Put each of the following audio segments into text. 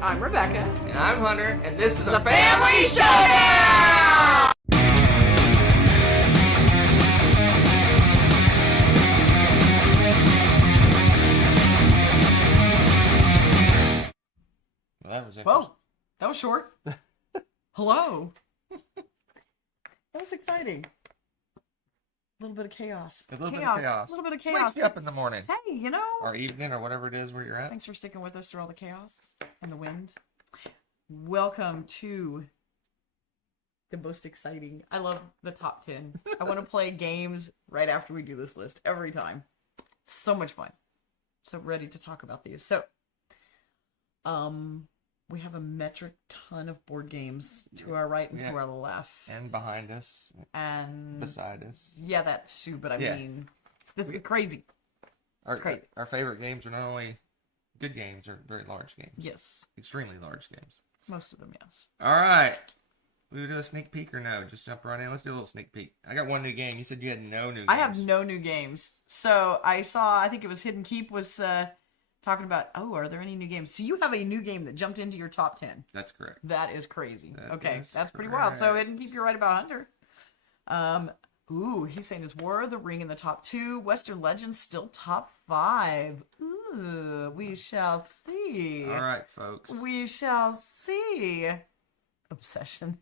I'm Rebecca. And I'm Hunter, and this is the Family Showdown! Well, that was interesting. Whoa, that was short. Hello. That was exciting. A little bit of chaos. A little bit of chaos. A little bit of chaos. Wakes you up in the morning. Hey, you know. Or evening, or whatever it is where you're at. Thanks for sticking with us through all the chaos and the wind. Welcome to the most exciting. I love the top 10. I want to play games right after we do this list every time. So much fun. So ready to talk about these. So, we have a metric ton of board games to our right and to our left. And behind us. And beside us. Yeah, that too, but I mean, this is crazy. Our favorite games are not only good games, they're very large games. Yes. Extremely large games. Most of them, yes. All right. We would do a sneak peek or no? Just jump right in. Let's do a little sneak peek. I got one new game. You said you had no new games. I have no new games. So I think it was Hidden Keep was talking about, are there any new games? So you have a new game that jumped into your top 10. That's correct. That is crazy. That's correct. pretty wild. So Hidden Keep, you're right about Hunter. He's saying is War of the Ring in the top 2. Western Legends still top 5. Ooh, we shall see. All right, folks. We shall see. Obsession.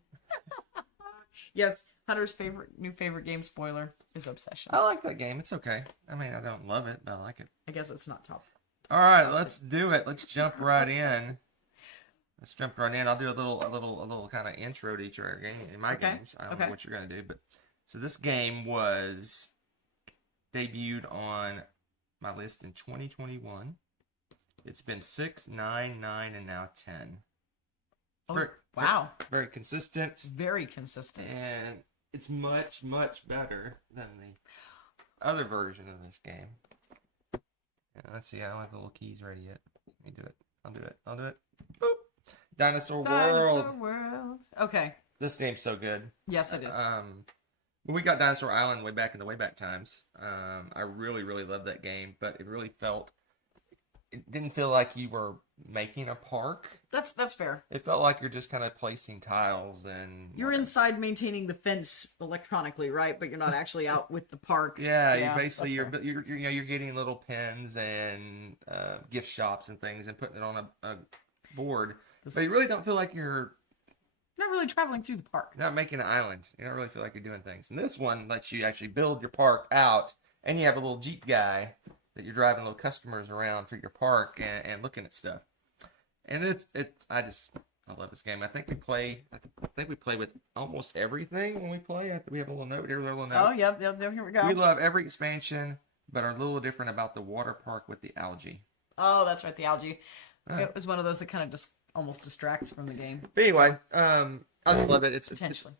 Yes, Hunter's new favorite game spoiler is Obsession. I like that game. It's okay. I mean, I don't love it, but I like it. I guess it's not top. All right, let's do it. Let's jump right in. I'll do a little kind of intro to each of our games. I don't know what you're gonna do, but so this game was debuted on my list in 2021. It's been 6, 9, 9, and now 10. Wow. Very consistent. Very consistent. And it's much, much better than the other version of this game. Let's see, I don't have the little keys ready yet. Let me do it. I'll do it. Boop. Dinosaur World. Okay. This game's so good. Yes, it is. When we got Dinosaur Island way back in the Wayback Times, I really, really loved that game, but it didn't feel like you were making a park. That's fair. It felt like you're just kind of placing tiles and you're inside maintaining the fence electronically, right? But you're not actually out with the park. Yeah, you're getting little pens and gift shops and things and putting it on a board. But you really don't feel like you're not really traveling through the park. Not making an island. You don't really feel like you're doing things. And this one lets you actually build your park out, and you have a little Jeep guy that you're driving little customers around through your park and looking at stuff. And I love this game. I think we play with almost everything when we play. We have a little note here, Oh, yep, here we go. We love every expansion, but are a little different about the water park with the algae. Oh, that's right, the algae. It was one of those that kind of just almost distracts from the game. But anyway, I just love it. It's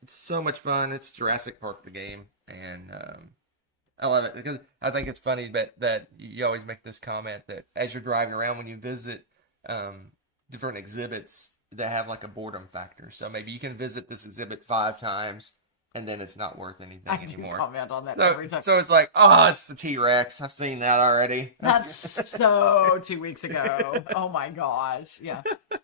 so much fun. It's Jurassic Park, the game, and I love it because I think it's funny that you always make this comment that as you're driving around when you visit different exhibits that have like a boredom factor. So maybe you can visit this exhibit 5 times and then it's not worth anything anymore. I do comment on that every time. So it's like, it's the T-Rex. I've seen that already. That's so 2 weeks ago. Oh my gosh. Yeah.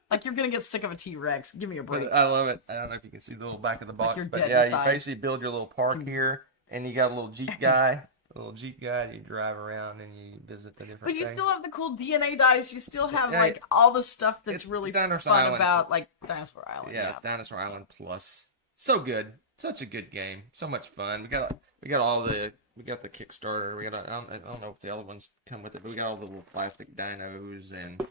Like you're going to get sick of a T-Rex. Give me a break. But I love it. I don't know if you can see the little back of the box, but you basically build your little park here. And you got a little Jeep guy. You drive around and you visit the different things. But you still have the cool DNA dice. You still have all the stuff that's really fun about Dinosaur Island. Yeah, it's Dinosaur Island Plus. So good. Such a good game. So much fun. We got the Kickstarter. I don't know if the other ones come with it, but we got all the little plastic dinos and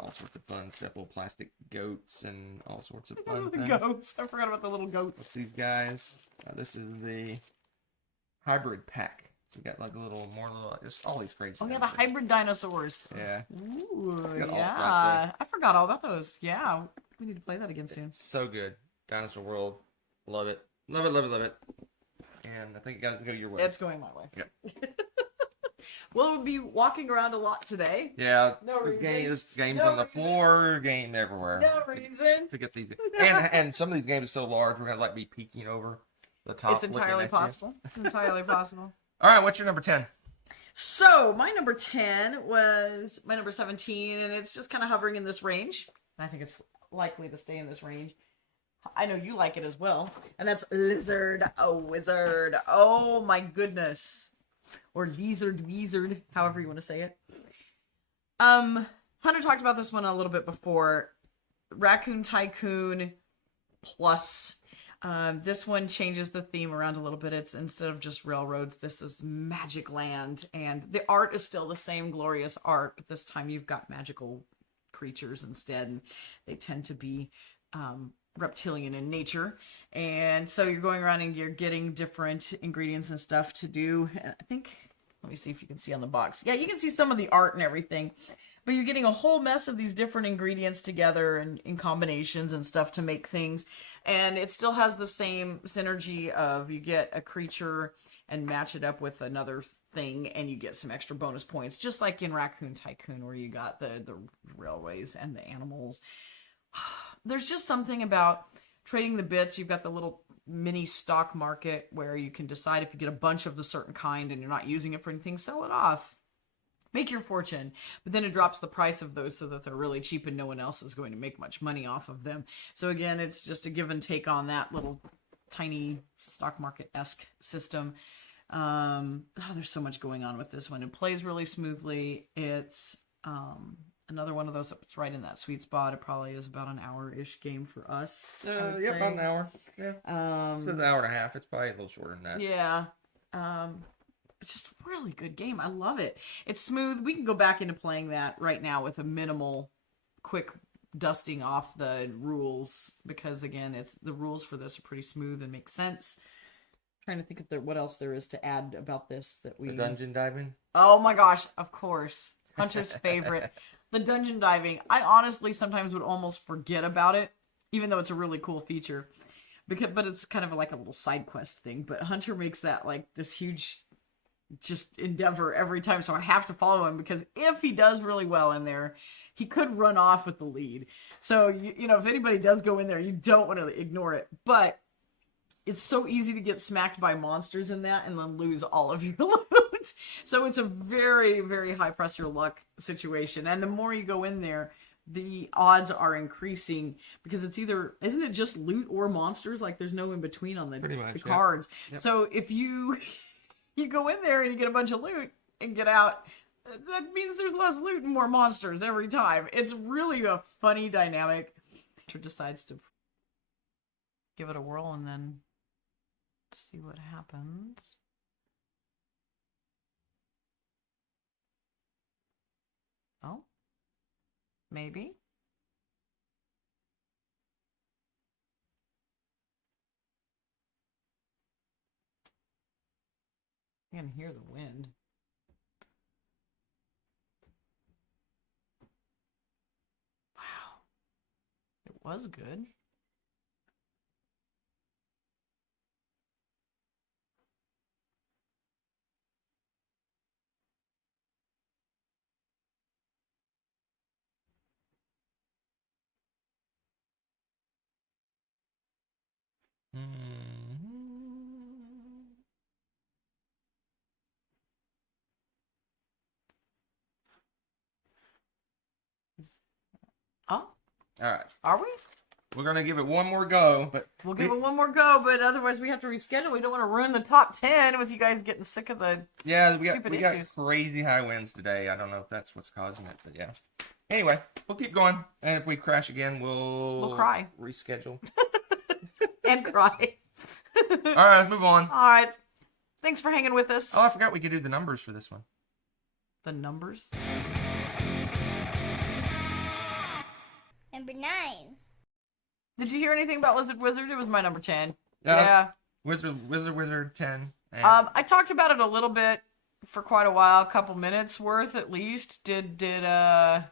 all sorts of fun stuff. Little plastic goats and all sorts of fun things. Goats. I forgot about the little goats. What's these guys? This is the hybrid pack. So we got like just all these crazy. Oh yeah, the hybrid dinosaurs. Yeah. Ooh, yeah. I forgot all about those. Yeah, we need to play that again soon. So good. Dinosaur World. Love it. Love it, love it, love it. And I think it got to go your way. It's going my way. Yeah. Well, we'll be walking around a lot today. Yeah. No reason. There's games on the floor, game everywhere. No reason. To get these. And some of these games are so large, we're going to be peeking over the top. It's entirely possible. It's entirely possible. All right, what's your number 10? So, my number 10 was my number 17, and it's just kind of hovering in this range. I think it's likely to stay in this range. I know you like it as well. And that's Lizard, Wizard. Oh my goodness. Or Wizard, however you want to say it. Hunter talked about this one a little bit before. Raccoon Tycoon plus. This one changes the theme around a little bit. It's instead of just railroads, this is Magic Land. And the art is still the same glorious art, but this time you've got magical creatures instead. And they tend to be reptilian in nature. And so you're going around and you're getting different ingredients and stuff to do. And I think, let me see if you can see on the box. Yeah, you can see some of the art and everything. But you're getting a whole mess of these different ingredients together and in combinations and stuff to make things. And it still has the same synergy of you get a creature and match it up with another thing and you get some extra bonus points. Just like in Raccoon Tycoon where you got the railways and the animals. There's just something about trading the bits. You've got the little mini stock market where you can decide if you get a bunch of the certain kind and you're not using it for anything, sell it off. Make your fortune, but then it drops the price of those so that they're really cheap and no one else is going to make much money off of them. So again, it's just a give and take on that little tiny stock market-esque system. There's so much going on with this one. It plays really smoothly. It's another one of those that's right in that sweet spot. It probably is about an hour-ish game for us. Yeah, about an hour. Yeah. It's an hour and a half. It's probably a little shorter than that. Yeah. It's just a really good game. I love it. It's smooth. We can go back into playing that right now with a minimal, quick dusting off the rules because again, the rules for this are pretty smooth and make sense. I'm trying to think of what else there is to add about this that we. The dungeon diving. Oh my gosh! Of course, Hunter's favorite, the dungeon diving. I honestly sometimes would almost forget about it, even though it's a really cool feature. But it's kind of like a little side quest thing. But Hunter makes that like this huge just endeavor every time, so I have to follow him because if he does really well in there, he could run off with the lead. So you know, if anybody does go in there, you don't want to ignore it. But it's so easy to get smacked by monsters in that and then lose all of your loot. So it's a very, very high pressure luck situation. And the more you go in there, the odds are increasing because it's either, isn't it just loot or monsters? Like there's no in between on the cards. Yep. So if you go in there and you get a bunch of loot and get out, that means there's less loot and more monsters every time. It's really a funny dynamic. Hunter decides to give it a whirl and then see what happens. Oh, maybe. I can hear the wind. Wow. It was good. Oh. All right. Are we? We're going to give it one more go, but... We'll give it one more go, but otherwise we have to reschedule. We don't want to ruin the top 10 with you guys getting sick of the we got crazy high winds today. I don't know if that's what's causing it, but yeah. Anyway, we'll keep going, and if we crash again, we'll cry. Reschedule. And cry. All right, let's move on. All right. Thanks for hanging with us. Oh, I forgot we could do the numbers for this one. The numbers? Number 9. Did you hear anything about Lizard Wizard? It was my number 10. Yeah. Wizard 10. And... I talked about it a little bit for quite a while, a couple minutes worth at least. Did that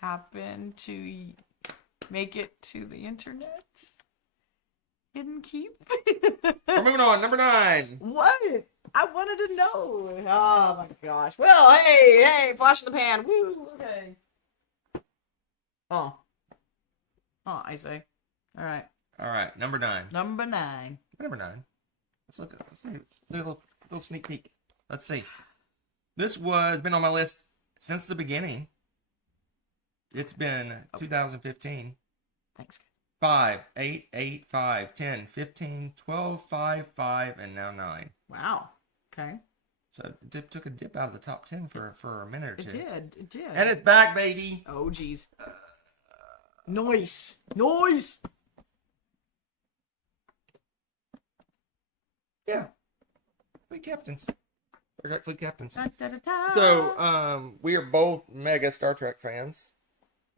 happen to make it to the internet? Hidden Keep? We're moving on. Number 9. What? I wanted to know. Oh my gosh. Well, hey, flash in the pan. Woo, okay. Oh, I say. All right. Number 9. Number 9. Number 9. Let's do a little sneak peek. Let's see. This was been on my list since the beginning. It's been 2015. Thanks. 5, 8, 8, 5, 10, 15, 12, 5, 5, and now 9. Wow. Okay. So it took a dip out of the top 10 for a minute or two. It did. And it's back, baby. Oh, geez. Noise. Yeah. Fleet captains. Fleet captains. Da, da, da, da. So, we are both mega Star Trek fans.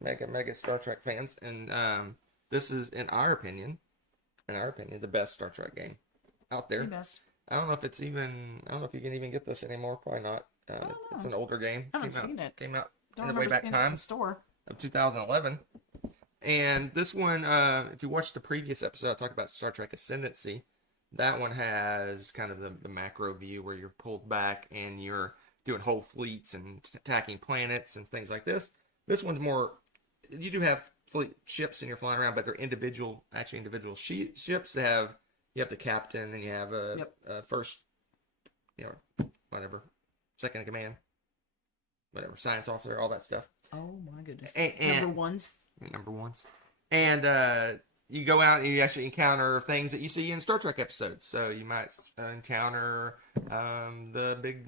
Mega Star Trek fans. And this is, in our opinion, the best Star Trek game out there. The best. I don't know if you can even get this anymore. Probably not. It's an older game. I haven't seen it. Came out Don't in the way remember back seeing it in time the store. of 2011. And this one, if you watch the previous episode, I talked about Star Trek Ascendancy. That one has kind of the macro view where you're pulled back and you're doing whole fleets and attacking planets and things like this. This one's more, you do have fleet ships and you're flying around, but they're individual ships that have, you have the captain and you have a first, whatever, second in command, whatever, science officer, all that stuff. Oh my goodness. And number ones. And you go out and you actually encounter things that you see in Star Trek episodes. So you might encounter the big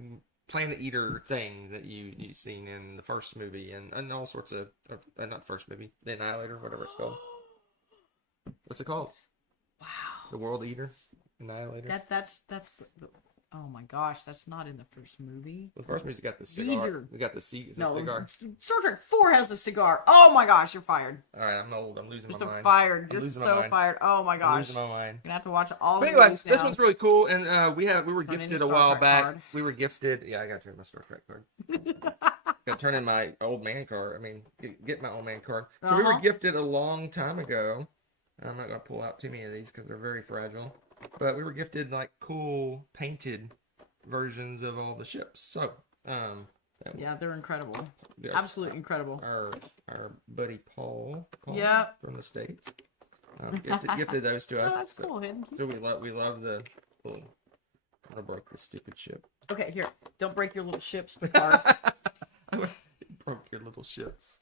planet eater thing that you've seen in the first movie and all sorts of, not the first movie, the Annihilator, whatever it's called. What's it called? Wow. The World Eater? Annihilator? That's the oh my gosh, that's not in the first movie. Well, the first movie's got the cigar. Eater. We got the cigar. Star Trek 4 has the cigar. Oh my gosh, you're fired. All right, I'm old. I'm losing You're my so mind. fired. I'm You're losing my so mind. fired. Oh my I'm gosh. losing my mind. You're gonna have to watch all But the anyway, movies this now. one's really cool, and we were Turn in gifted your a Star while Trek back. card. We were gifted. Yeah, I got to turn my Star Trek card. Got to turn in my old man card. I mean, get my old man card. So we were gifted a long time ago. I'm not gonna pull out too many of these because they're very fragile. But we were gifted like cool painted versions of all the ships. So, Yeah, they're incredible. yeah, Absolutely incredible. our buddy Paul Yeah. from the States gifted those to us. Oh, that's cool. Hidden. So we love the little. I broke this stupid ship. Okay, here. Don't break your little ships, Picard. Broke your little ships.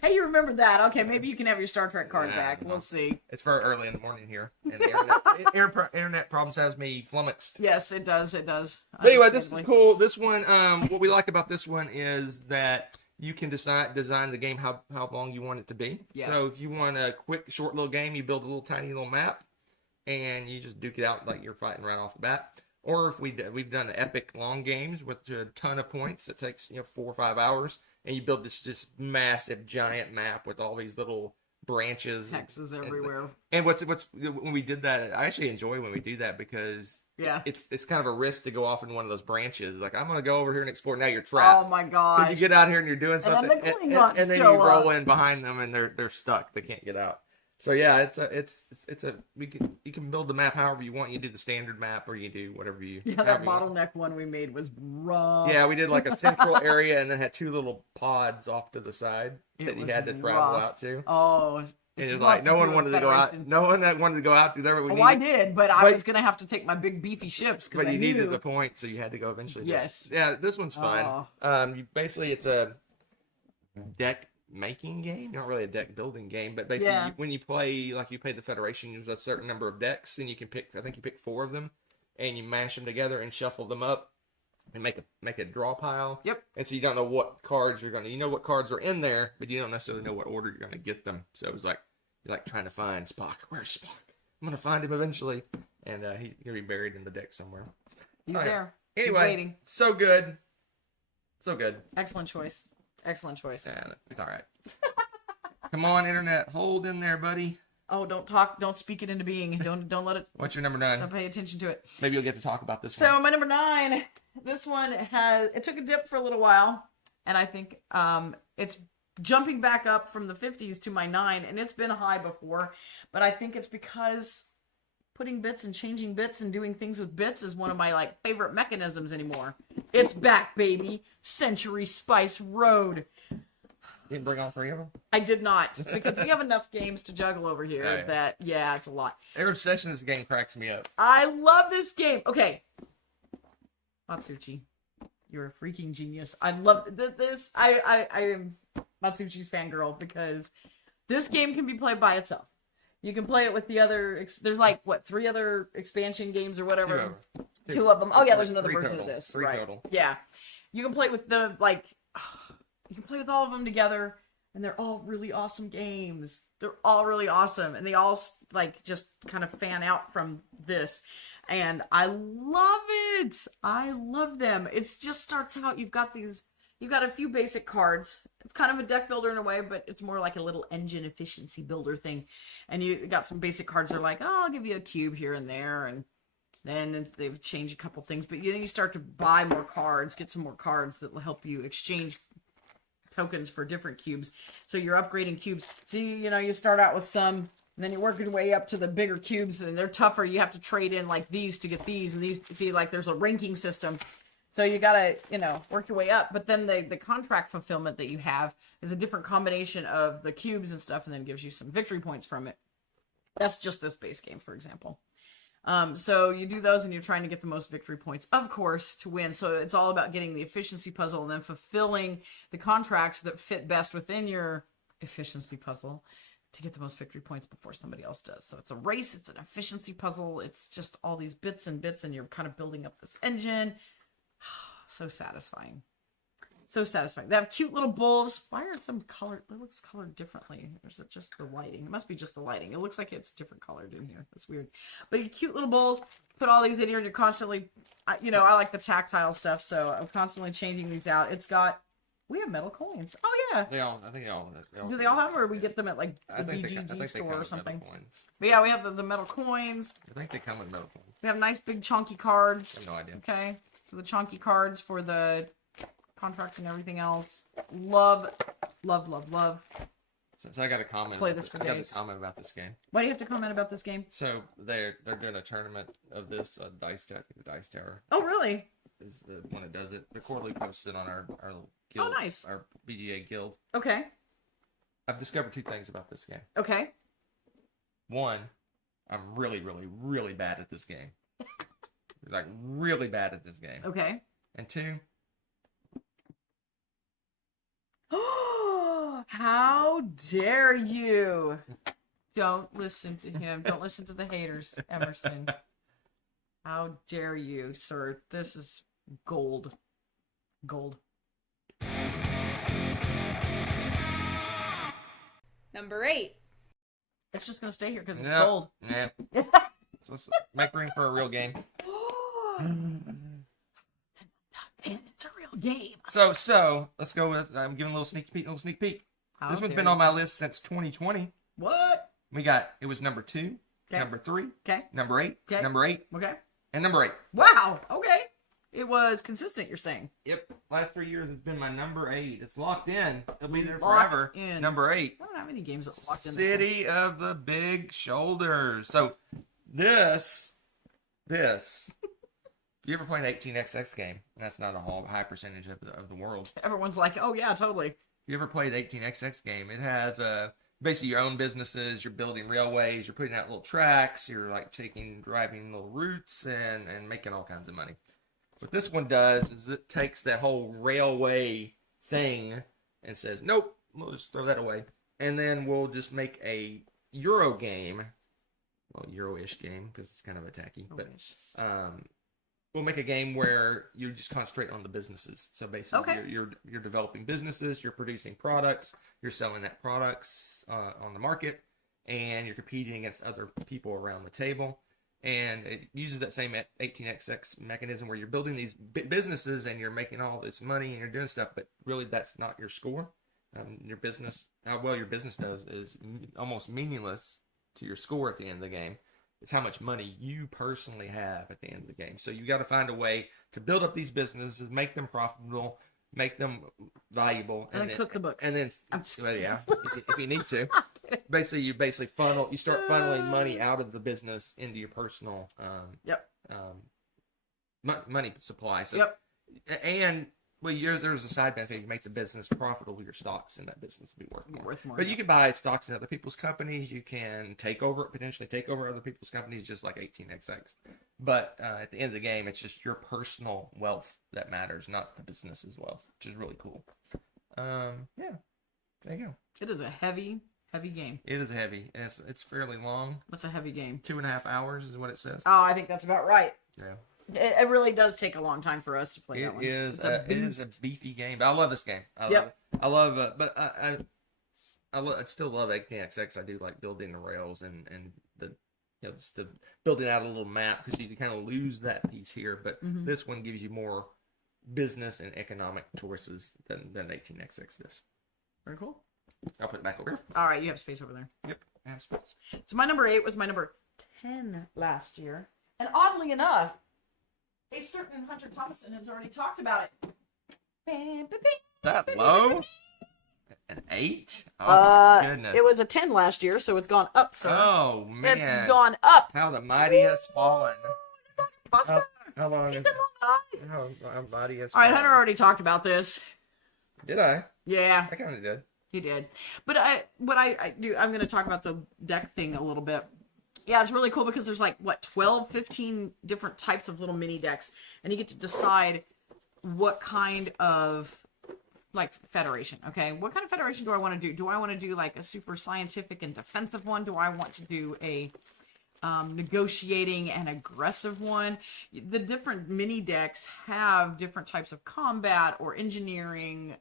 Hey, you remember that? Okay, maybe you can have your Star Trek card Yeah, back. no. We'll see. It's very early in the morning here, and the internet problems has me flummoxed. Yes, it does. It does. But anyway, this is cool. This one, what we like about this one is that you can design the game how long you want it to be. Yeah. So if you want a quick, short little game, you build a little tiny little map, and you just duke it out like you're fighting right off the bat. Or if we've done epic long games with a ton of points, it takes 4 or 5 hours, and you build this massive giant map with all these little branches, Hexes everywhere. And what's when we did that, I actually enjoy when we do that because it's kind of a risk to go off in one of those branches. Like, I'm gonna go over here and explore. Now you're trapped. Oh my gosh! You get out here and you're doing something, And then the Klingons and then you show roll up. in behind them and they're stuck. They can't get out. So yeah, you can build the map however you want. You do the standard map or you do whatever you. Yeah, that bottleneck one we made was rough. Yeah, we did like a central area and then had 2 little pods off to the side that you had to travel out to. Oh, and it was like no one wanted to go out. No one that wanted to go out through there. I did, but I was gonna have to take my big beefy ships because you needed the point, so you had to go eventually. Yes. Yeah, this one's fun. It's a deck making game, not really a deck building game, but basically when you play the Federation, there's a certain number of decks, and you can pick. I think you pick 4 of them, and you mash them together and shuffle them up, and make a draw pile. Yep. And so you don't know what cards you're gonna. You know what cards are in there, but you don't necessarily know what order you're gonna get them. So it was like you're like trying to find Spock. Where's Spock? I'm gonna find him eventually, and he's gonna be buried in the deck somewhere. He's there. Anyway, He's waiting. So good. Excellent choice. Yeah, it's all right. Come on, internet, hold in there, buddy. Oh, don't talk. Don't speak it into being. Don't let it. What's your number 9? Don't pay attention to it. Maybe you'll get to talk about this So one. my number 9. This one it took a dip for a little while, and I think it's jumping back up from the 50s to my 9, and it's been high before, but I think it's because putting bits and changing bits and doing things with bits is one of my favorite mechanisms anymore. It's back, baby. Century Spice Road. You didn't bring all 3 of them? I did not, because we have enough games to juggle over here that it's a lot. Every obsession this game cracks me up. I love this game. Okay. Matsuchi, you're a freaking genius. I love this. I am Matsuchi's fangirl because this game can be played by itself. You can play it with the other. There's like what 3 other expansion games or whatever. Two of them. Oh yeah, there's another version of this. 3 right. total. Yeah, you can play with the you can play with all of them together, and they're all really awesome games. They're all really awesome, and they all like just kind of fan out from this, and I love it. I love them. It just starts out. You've got a few basic cards. It's kind of a deck builder in a way, but it's more like a little engine efficiency builder thing. And you got some basic cards that are like, oh, I'll give you a cube here and there. And then they've changed a couple things. But then you start to buy more cards, get some more cards that will help you exchange tokens for different cubes. So you're upgrading cubes. So, you start out with some, and then you're working your way up to the bigger cubes, and they're tougher. You have to trade in like these to get these, and these. See, like there's a ranking system. So you gotta, work your way up. But then the contract fulfillment that you have is a different combination of the cubes and stuff, and then gives you some victory points from it. That's just this base game, for example. So you do those, and you're trying to get the most victory points, of course, to win. So it's all about getting the efficiency puzzle and then fulfilling the contracts that fit best within your efficiency puzzle to get the most victory points before somebody else does. So it's a race. It's an efficiency puzzle. It's just all these bits, and you're kind of building up this engine. So satisfying. So satisfying. They have cute little bulls. Why are some colored? It looks colored differently. Or is it just the lighting? It must be just the lighting. It looks like it's different colored in here. That's weird. But cute little bulls. Put all these in here, and you're constantly, I like the tactile stuff, so I'm constantly changing these out. It's got. We have metal coins. Oh yeah. I think they all. Do they all have them, or we get them at like the BGG store or something? But yeah, we have the metal coins. I think they come with metal coins. We have nice big chunky cards. I have no idea. Okay, so the chunky cards for the contracts and everything else. Love. So I got a comment. Play this for I got days. a comment about this game. Why do you have to comment about this game? So they're doing a tournament of this Dice Tower. The Dice Tower Oh, really? is the one that does it. The quarterly posted on our little guild. Oh, nice. Our BGA guild. Okay. I've discovered 2 things about this game. Okay. One, I'm really, really, really bad at this game. Like really bad at this game. Okay. And 2, how dare you? Don't listen to him. Don't listen to the haters, Emerson. How dare you, sir? This is gold. Gold. Number 8. It's just gonna stay here because it's yeah, gold. Yeah. So let's make room for a real game. It's a real game. So let's go with. I'm giving a little sneak peek. How This one's dare been you. on my list since 2020. What? It was number 2, Okay. number 3, Okay. number 8, Okay. number 8, Okay. and number 8. Wow. Okay. It was consistent, you're saying. Yep. Last 3 years it's been my number 8. It's locked in. It'll be there Locked forever. in. Number 8. I don't have any games that locked in. City of the Big Shoulders. So this if you ever play an 18xx game, and that's not a high percentage of the world. Everyone's like, oh yeah, totally. If you ever played 18xx game, it has basically your own businesses. You're building railways. You're putting out little tracks. You're like driving little routes and making all kinds of money. What this one does is it takes that whole railway thing and says, nope, we'll just throw that away. And then we'll just make a Euro game. Well, Euro-ish game, because it's kind of a tacky. But we'll make a game where you just concentrate on the businesses. So basically, Okay. you're developing businesses, you're producing products, you're selling that products on the market, and you're competing against other people around the table. And it uses that same 18xx mechanism where you're building these businesses and you're making all this money and you're doing stuff, but really that's not your score. Your business, how well your business does, is almost meaningless to your score at the end of the game. It's how much money you personally have at the end of the game. So you got to find a way to build up these businesses, make them profitable, make them valuable, And then cook the books. And then, I'm just well, yeah, if you need to. Basically, you start funneling money out of the business into your personal money supply. So, and well, there's a side benefit. You make the business profitable. Your stocks in that business will be worth more. But you can buy stocks in other people's companies. You can potentially take over other people's companies, just like 18xx. But at the end of the game, it's just your personal wealth that matters, not the business's wealth, which is really cool. Yeah. There you go. It is a heavy game. It is heavy. And it's fairly long. What's a heavy game? 2.5 hours is what it says. Oh, I think that's about right. Yeah. It really does take a long time for us to play that one. It is a beefy game. But I love this game. I love Yep. it. I love but I still love 18xx. I do like building the rails and the just the building out a little map because you can kind of lose that piece here. But this one gives you more business and economic choices than 18xx does. Very cool. I'll put it back over. All right, you have space over there. Yep, I have space. So my number 8 was my number 10 last year. And oddly enough, a certain Hunter Thomason has already talked about it. That low? An 8? Oh my goodness. It was a 10 last year, so it's gone up, sir. Oh man. It's gone up. How the mighty has fallen. Possible. How long He's is a long life. how mighty has All right, fallen. Hunter already talked about this. Did I? Yeah, I kind of did. he did. But I do, I'm going to talk about the deck thing a little bit. Yeah, it's really cool because there's like, 12, 15 different types of little mini decks. And you get to decide what kind of, like, federation, okay? What kind of federation do I want to do? Do I want to do, like, a super scientific and defensive one? Do I want to do a negotiating and aggressive one? The different mini decks have different types of combat or engineering,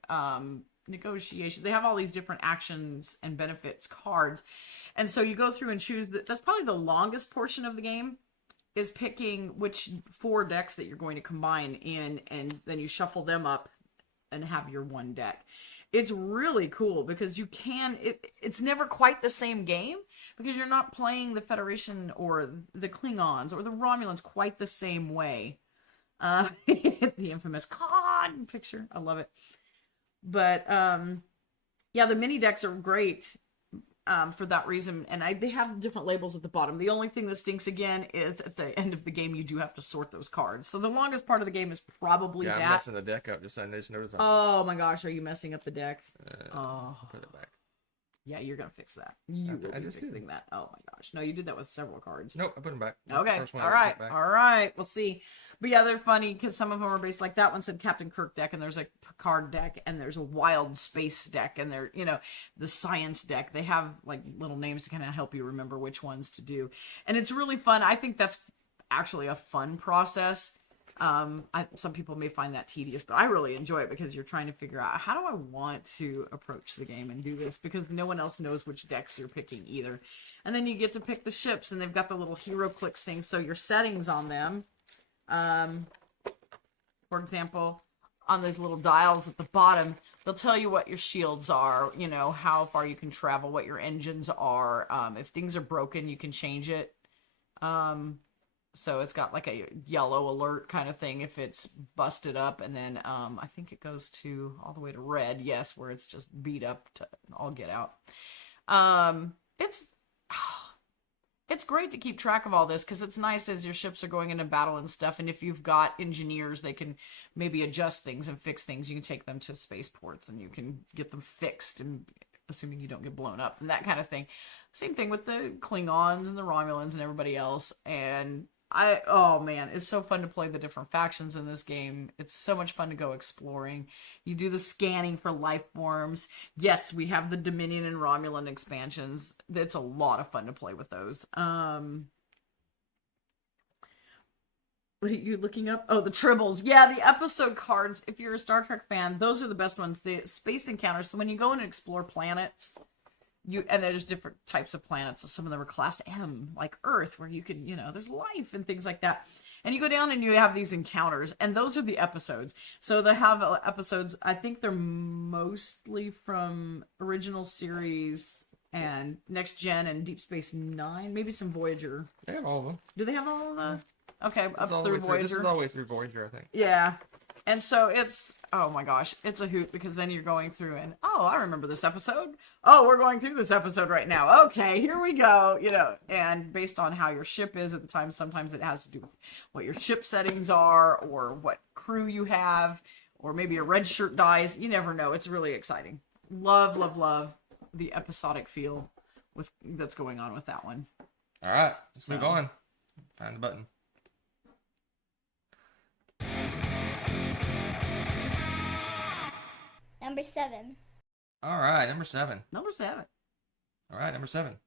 negotiation. They have all these different actions and benefits cards. And so you go through and choose that's probably the longest portion of the game, is picking which 4 decks that you're going to combine in, and then you shuffle them up and have your one deck. It's really cool because you can, it's never quite the same game because you're not playing the Federation or the Klingons or the Romulans quite the same way. The infamous Khan picture. I love it. But, yeah, the mini decks are great for that reason. And they have different labels at the bottom. The only thing that stinks again is at the end of the game, you do have to sort those cards. So the longest part of the game is probably that. I'm messing the deck up. Just notice on Oh my gosh, are you messing up the deck? I'll put it back. Yeah, you're gonna fix that. You will be fixing did. that. Oh my gosh, no, you did that with several cards. Nope, I put them back. Okay, First one all I right, put back. all right. We'll see. But yeah, they're funny because some of them are based like that one said Captain Kirk deck, and there's a Picard deck, and there's a Wild Space deck, and they're the Science deck. They have like little names to kind of help you remember which ones to do, and it's really fun. I think that's actually a fun process. Some people may find that tedious, but I really enjoy it because you're trying to figure out how do I want to approach the game and do this because no one else knows which decks you're picking either. And then you get to pick the ships, and they've got the little hero clicks thing. So your settings on them, for example, on those little dials at the bottom, they'll tell you what your shields are, how far you can travel, what your engines are. If things are broken, you can change it. So it's got like a yellow alert kind of thing if it's busted up. And then I think it goes to all the way to red. Yes, where it's just beat up to all get out. It's great to keep track of all this because it's nice as your ships are going into battle and stuff. And if you've got engineers, they can maybe adjust things and fix things. You can take them to spaceports and you can get them fixed, and assuming you don't get blown up and that kind of thing. Same thing with the Klingons and the Romulans and everybody else. And oh man, it's so fun to play the different factions in this game. It's so much fun to go exploring. You do the scanning for life forms. Yes, we have the Dominion and Romulan expansions. It's a lot of fun to play with those. What are you looking up? Oh, the Tribbles. Yeah, the episode cards. If you're a Star Trek fan, those are the best ones. The space encounters. So when you go in and explore planets, and there's different types of planets. So some of them are class M, like Earth, where you can, there's life and things like that. And you go down and you have these encounters, and those are the episodes. So they have episodes, I think they're mostly from original series and Next Gen and Deep Space Nine, maybe some Voyager. They have all of them. Do they have all of the? Okay, It's up through Voyager. This is all the way through Voyager, I think. Yeah. And so it's, oh my gosh, it's a hoot because then you're going through and, oh, I remember this episode. Oh, we're going through this episode right now. Okay, here we go. And based on how your ship is at the time, sometimes it has to do with what your ship settings are or what crew you have, or maybe a red shirt dies. You never know. It's really exciting. Love, love, love the episodic feel that's going on with that one. All right, let's move on. Find the button. Number 7. All right, number 7. Number 7. All right, number 7.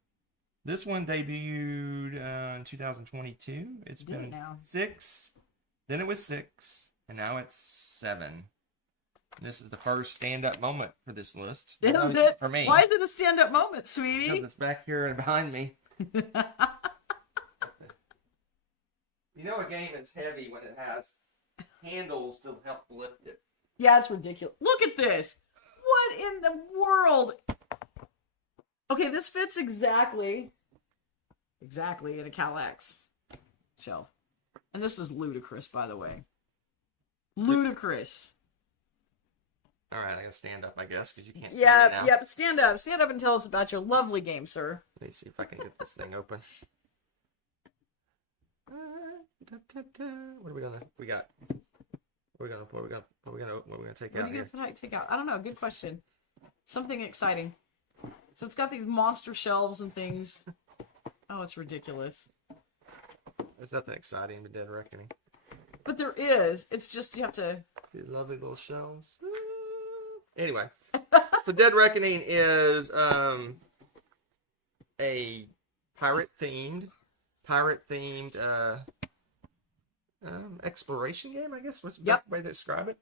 This one debuted in 2022. It's Did it been now? 6. Then it was 6, and now it's 7. This is the first stand-up moment for this list. Isn't it? For me. Why is it a stand-up moment, Because sweetie? it's back here and behind me. You know a game is heavy when it has handles to help lift it. Yeah, it's ridiculous. Look at this. What in the world? Okay, this fits exactly in a Cal-X shelf. And this is ludicrous, by the way. Ludicrous. All right, I gotta stand up, I guess, because you can't see me now. Yep. Stand up. Stand up and tell us about your lovely game, sir. Let me see if I can get this thing open. What are we gonna? We got. What are we gonna take What out are you here? gonna take out? I don't know. Good question. Something exciting. So it's got these monster shelves and things. Oh, it's ridiculous. There's nothing exciting but Dead Reckoning. But there is. It's just you have to. See the lovely little shelves. Anyway, so Dead Reckoning is a pirate themed exploration game, I guess. What's the best way to describe it?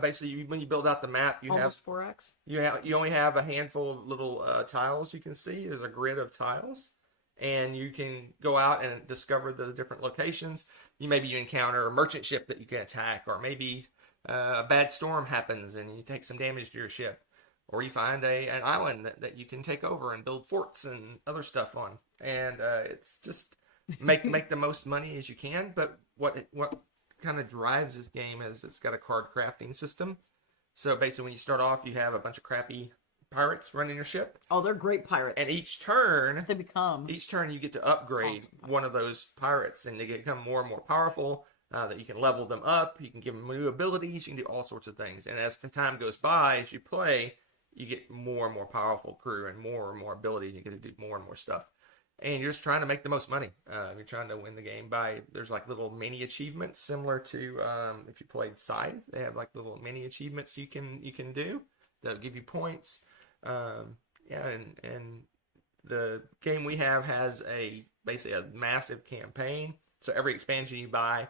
Basically, when you build out the map, you Almost 4X. you only have a handful of little tiles you can see. There's a grid of tiles, and you can go out and discover the different locations. Maybe you encounter a merchant ship that you can attack, or maybe a bad storm happens and you take some damage to your ship, or you find an island that you can take over and build forts and other stuff on. And it's just make the most money as you can. But what kind of drives this game is it's got a card crafting system. So basically, when you start off, you have a bunch of crappy pirates running your ship. Oh, they're great pirates. And each turn you get to upgrade one of those pirates, and they become more and more powerful. That you can level them up, you can give them new abilities, you can do all sorts of things. And as the time goes by, as you play, you get more and more powerful crew and more abilities. You get to do more and more stuff. And you're just trying to make the most money. You're trying to win the game there's like little mini achievements similar to if you played Scythe. They have like little mini achievements you can do that'll give you points. And the game we have has basically a massive campaign. So every expansion you buy,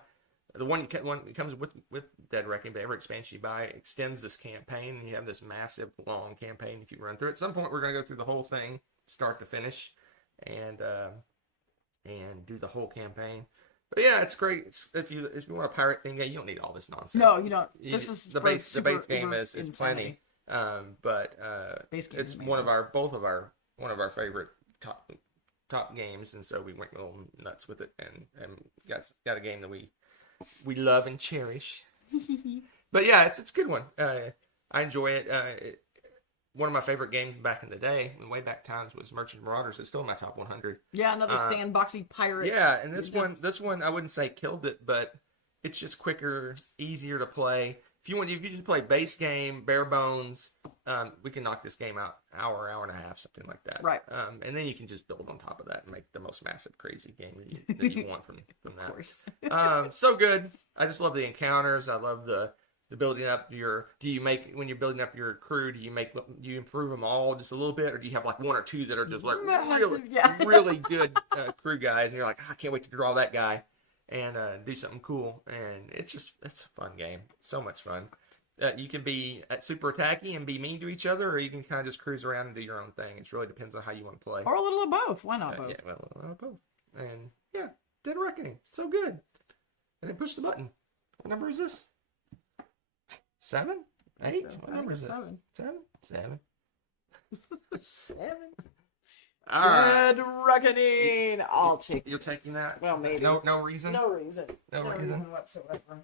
the one that comes with Dead Reckoning, but every expansion you buy extends this campaign, and you have this massive long campaign if you run through it. At some point, we're going to go through the whole thing, start to finish, and do the whole campaign. But yeah, it's great. If you want a pirate thing, you don't need all this nonsense. No, you don't. This is the base game is plenty. It's one of our favorite top games, and so we went a little nuts with it and got a game that we love and cherish. But yeah, it's a good one. I enjoy it. One of my favorite games back in the day, in way back times, was Merchant Marauders. It's still in my top 100. Yeah, another sandboxy pirate. Yeah, and this one I wouldn't say killed it, but it's just quicker, easier to play. If you just play base game, bare bones, we can knock this game out hour and a half, something like that. Right. And then you can just build on top of that and make the most massive, crazy game that you want from that. Of course. So good. I just love the encounters. I love the building up when you're building up your crew, do you improve them all just a little bit, or do you have like one or two that are just like really good crew guys, and you're like, I can't wait to draw that guy and do something cool. And it's a fun game. It's so much fun. You can be super attacky and be mean to each other, or you can kind of just cruise around and do your own thing. It really depends on how you want to play. Or a little of both. Why not both? Yeah, well, a little of both. And yeah, Dead Reckoning, so good. And then push the button. What number is this? 7? 8? What number is this? 7. 7? 7. All right. Dead Reckoning. I'll take it. You're taking that? Well, maybe. No reason? No reason. No reason whatsoever.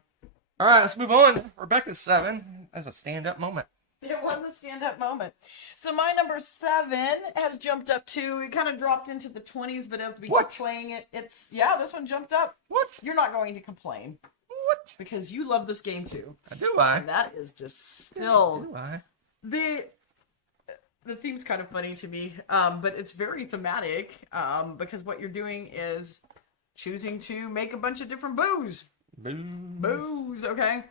All right, let's move on. Rebecca's 7. That's a stand-up moment. It was a stand-up moment. So my number 7 has jumped up to, it kind of dropped into the 20s, but as we keep playing it, this one jumped up. What? You're not going to complain. What? Because you love this game too. Do I? And that is Distilled. Do I? The theme's kind of funny to me, but it's very thematic, because what you're doing is choosing to make a bunch of different booze. Booze, okay?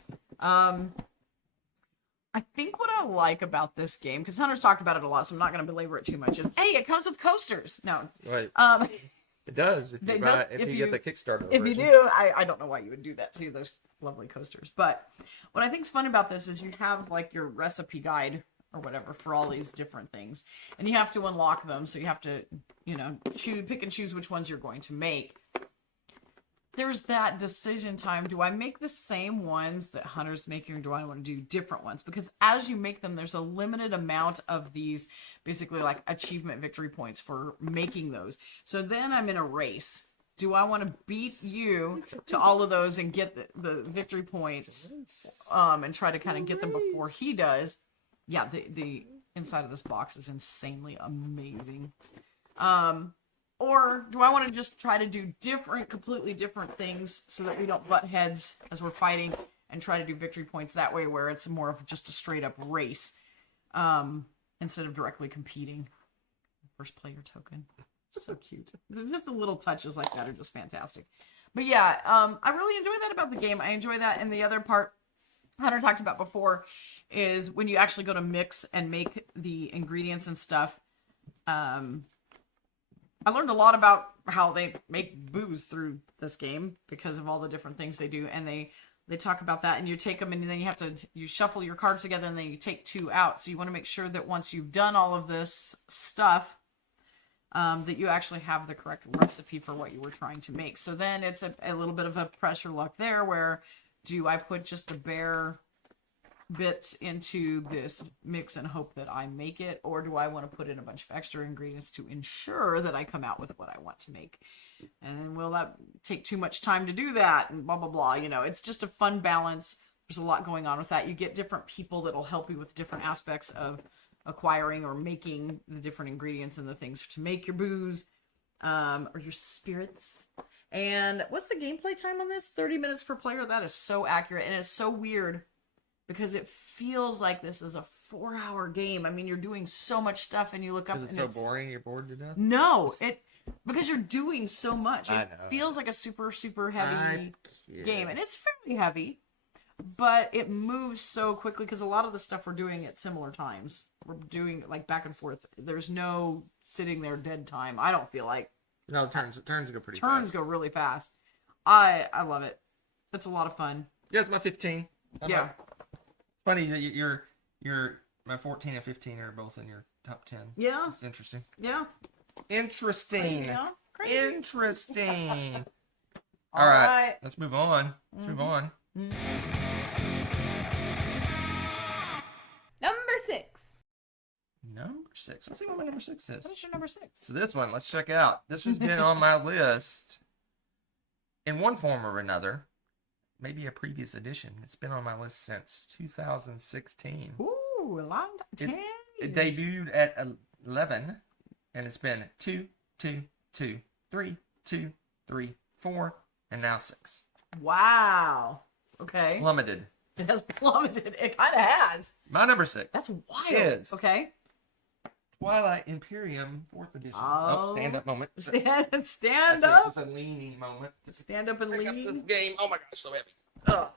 I think what I like about this game, because Hunter's talked about it a lot, so I'm not going to belabor it too much, is, hey, it comes with coasters. No. Right. It does if you get the Kickstarter If version. you do, I don't know why you would do that too, those lovely coasters. But what I think's fun about this is you have like your recipe guide or whatever for all these different things. And you have to unlock them, so you have to, pick and choose which ones you're going to make. There's that decision time. Do I make the same ones that Hunter's making, or do I want to do different ones? Because as you make them, there's a limited amount of these, basically like achievement victory points for making those. So then I'm in a race. Do I want to beat you to all of those and get the victory points, and try to kind of get them before he does? Yeah, the inside of this box is insanely amazing. Or do I want to just try to do completely different things so that we don't butt heads as we're fighting, and try to do victory points that way, where it's more of just a straight up race, instead of directly competing? First player token. It's so cute. Just the little touches like that are just fantastic. But yeah, I really enjoy that about the game. I enjoy that. And the other part Hunter talked about before is when you actually go to mix and make the ingredients and stuff. I learned a lot about how they make booze through this game because of all the different things they do. And they talk about that, and you take them and then you shuffle your cards together, and then you take 2 out. So you want to make sure that once you've done all of this stuff, that you actually have the correct recipe for what you were trying to make. So then it's a little bit of a pressure luck there, where do I put just a bare bits into this mix and hope that I make it, or do I want to put in a bunch of extra ingredients to ensure that I come out with what I want to make? And then will that take too much time to do that, and blah blah blah. It's just a fun balance. There's a lot going on with that. You get different people that'll help you with different aspects of acquiring or making the different ingredients and the things to make your booze, or your spirits. And what's the gameplay time on this? 30 minutes per player. That is so accurate, and it's so weird because it feels like this is a 4-hour game. I mean, you're doing so much stuff, and you look up, and it's so boring. You're bored to death. No, because you're doing so much. I It know. feels like a super super heavy game, and it's fairly heavy, but it moves so quickly because a lot of the stuff we're doing at similar times. We're doing like back and forth. There's no sitting there dead time. I don't feel like. No, turns go pretty fast. Turns go really fast. I love it. It's a lot of fun. Yeah, it's my 15. Yeah. Funny that you're my 14 and 15 are both in your top 10. Yeah. It's interesting. Yeah. Interesting. Yeah. Crazy. Interesting. All right. Let's move on. Move on. Number 6. Number 6. Let's see what my number 6 is. What is your number 6? So this one, let's check out. This has been on my list in one form or another. Maybe a previous edition. It's been on my list since 2016. Ooh, a long time. 10 It years. debuted at 11, and it's been 2, 2, 2, 3, 2, 3, 4, and now 6. Wow. Okay. Plummeted. It has plummeted. It kind of has. My number 6 That's wild. is Okay. Twilight Imperium 4th edition. Oh. Stand up moment. Stand That's up. It's a leaning moment. Stand up and Pick up this lean. game. Oh my gosh, so heavy. Ugh.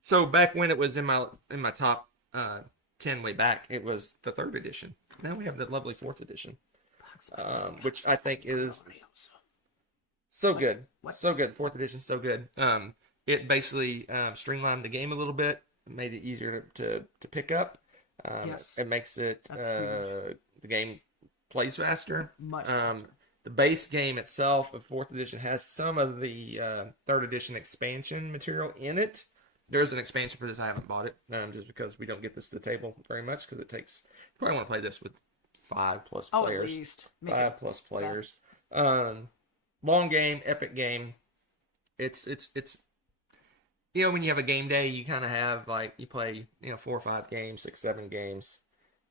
So back when it was in my top 10 way back, it was the 3rd edition. Now we have the lovely 4th edition, which I think is so good. What? So good. 4th edition, so good. It basically streamlined the game a little bit, made it easier to pick up. Yes. It makes it the game plays faster. Much faster. The base game itself of 4th edition has some of the 3rd edition expansion material in it. There's an expansion for this. I haven't bought it just because we don't get this to the table very much because it takes. You probably want to play this with 5+ players. Oh, at least. Make 5+ players. best. Long game, epic game. It's when you have a game day, you kind of have you play 4 or 5 games, 6, 7 games,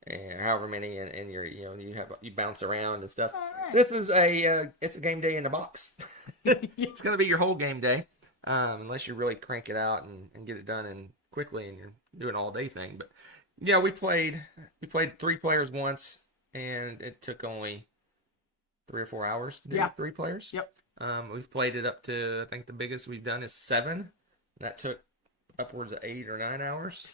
and however many, and you bounce around and stuff. Right. This is it's a game day in a box. It's gonna be your whole game day, unless you really crank it out and get it done and quickly, and you're doing an all day thing. But yeah, we played 3 players once, and it took only 3 or 4 hours to do 3 players. Yep. We've played it up to, I think the biggest we've done is 7. That took upwards of 8 or 9 hours.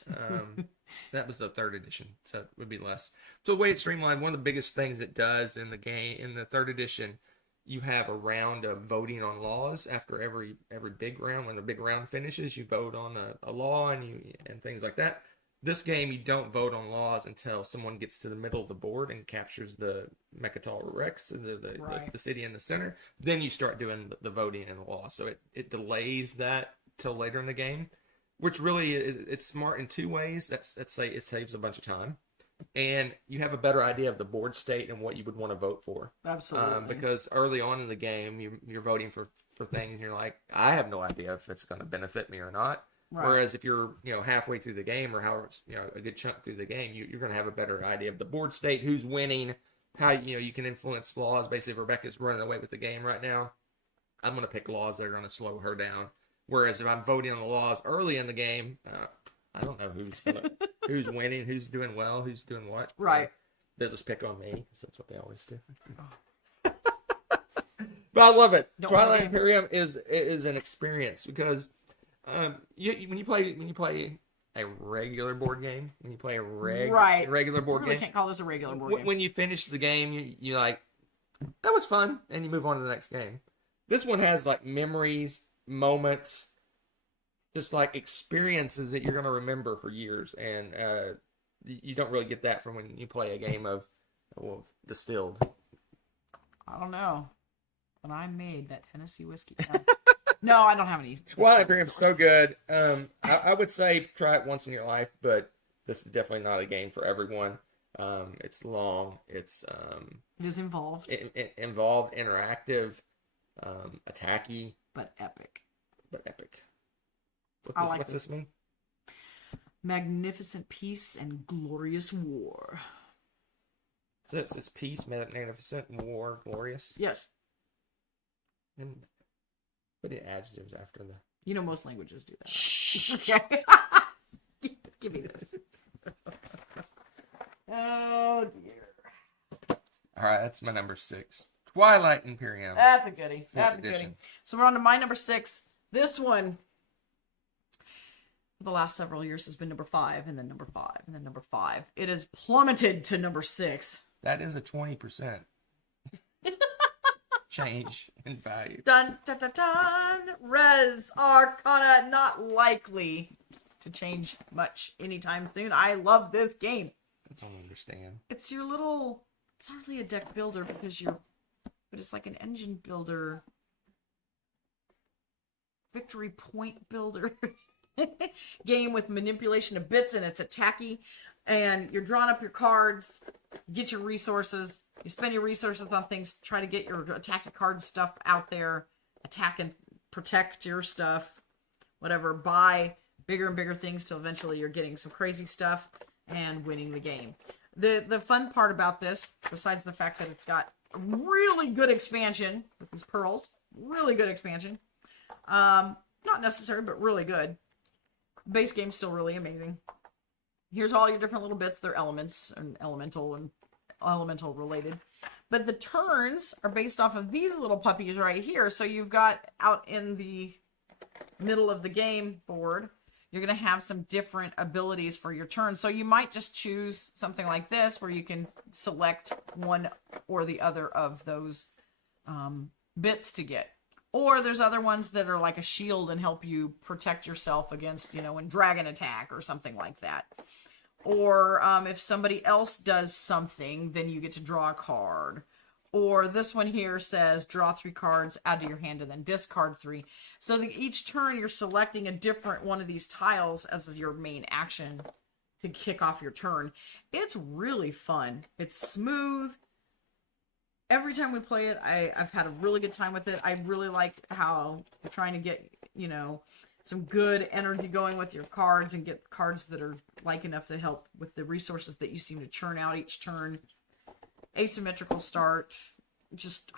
That was the third edition, so it would be less. So the way it's streamlined, one of the biggest things it does in the game, in the third edition, you have a round of voting on laws after every big round. When the big round finishes, you vote on a law and things like that. This game, you don't vote on laws until someone gets to the middle of the board and captures the Mechatol Rex, the city in the center. Then you start doing the voting and the law. So it delays that till later in the game, which really it's smart in two ways. Let's say it saves a bunch of time, and you have a better idea of the board state and what you would want to vote for. Absolutely. Because early on in the game, you're voting for things, and you're like, I have no idea if it's going to benefit me or not. Right. Whereas if you're halfway through the game or however a good chunk through the game, you're going to have a better idea of the board state, who's winning, how you can influence laws. Basically, if Rebecca's running away with the game right now, I'm going to pick laws that are going to slow her down. Whereas if I'm voting on the laws early in the game, I don't know who's winning, who's doing well, who's doing what. Right. They'll just pick on me because that's what they always do. But I love it. Twilight Imperium is an experience because when you play a regular board game, when you play a regular board game, can't call this a regular board game. When you finish the game, you like, that was fun, and you move on to the next game. This one has like memories, moments, just like experiences that you're going to remember for years, and you don't really get that from when you play a game of Distilled. I don't know, but I made that Tennessee whiskey. No, I don't have any. Twilight Imperium is so good. I would say try it once in your life, but this is definitely not a game for everyone. It's long. It is involved. Involved, interactive, attacky, but epic. What's this mean? Magnificent peace and glorious war. So it's this peace, magnificent, war, glorious. Yes. And put the adjectives after the. Most languages do that. Shh. Okay. Give me this. Oh dear. All right, that's my number 6. Twilight Imperium. That's a goodie. That's edition. a goodie. So we're on to my number 6. This one, for the last several years, has been number 5, and then number 5, and then number 5. It has plummeted to number 6. That is a 20% change in value. Dun dun dun dun. Res Arcana, not likely to change much anytime soon. I love this game. I don't understand. It's your little. It's not really a deck builder but it's like an engine builder, victory point builder game with manipulation of bits, and it's attacky. And you're drawing up your cards, get your resources, you spend your resources on things, try to get your attacky card stuff out there, attack and protect your stuff, whatever, buy bigger and bigger things till eventually you're getting some crazy stuff and winning the game. The fun part about this, besides the fact that it's got really good expansion with these pearls, really good expansion, not necessary, but really good. Base game's still really amazing. Here's all your different little bits. They're elements and elemental related. But the turns are based off of these little puppies right here. So you've got out in the middle of the game board, you're going to have some different abilities for your turn. So you might just choose something like this where you can select one or the other of those bits to get. Or there's other ones that are like a shield and help you protect yourself against, when dragon attack or something like that. Or if somebody else does something, then you get to draw a card. Or this one here says draw 3 cards, add to your hand, and then discard 3. So each turn you're selecting a different one of these tiles as your main action to kick off your turn. It's really fun. It's smooth. Every time we play it, I've had a really good time with it. I really like how you're trying to get, some good energy going with your cards and get cards that are like enough to help with the resources that you seem to churn out each turn. Asymmetrical start. Just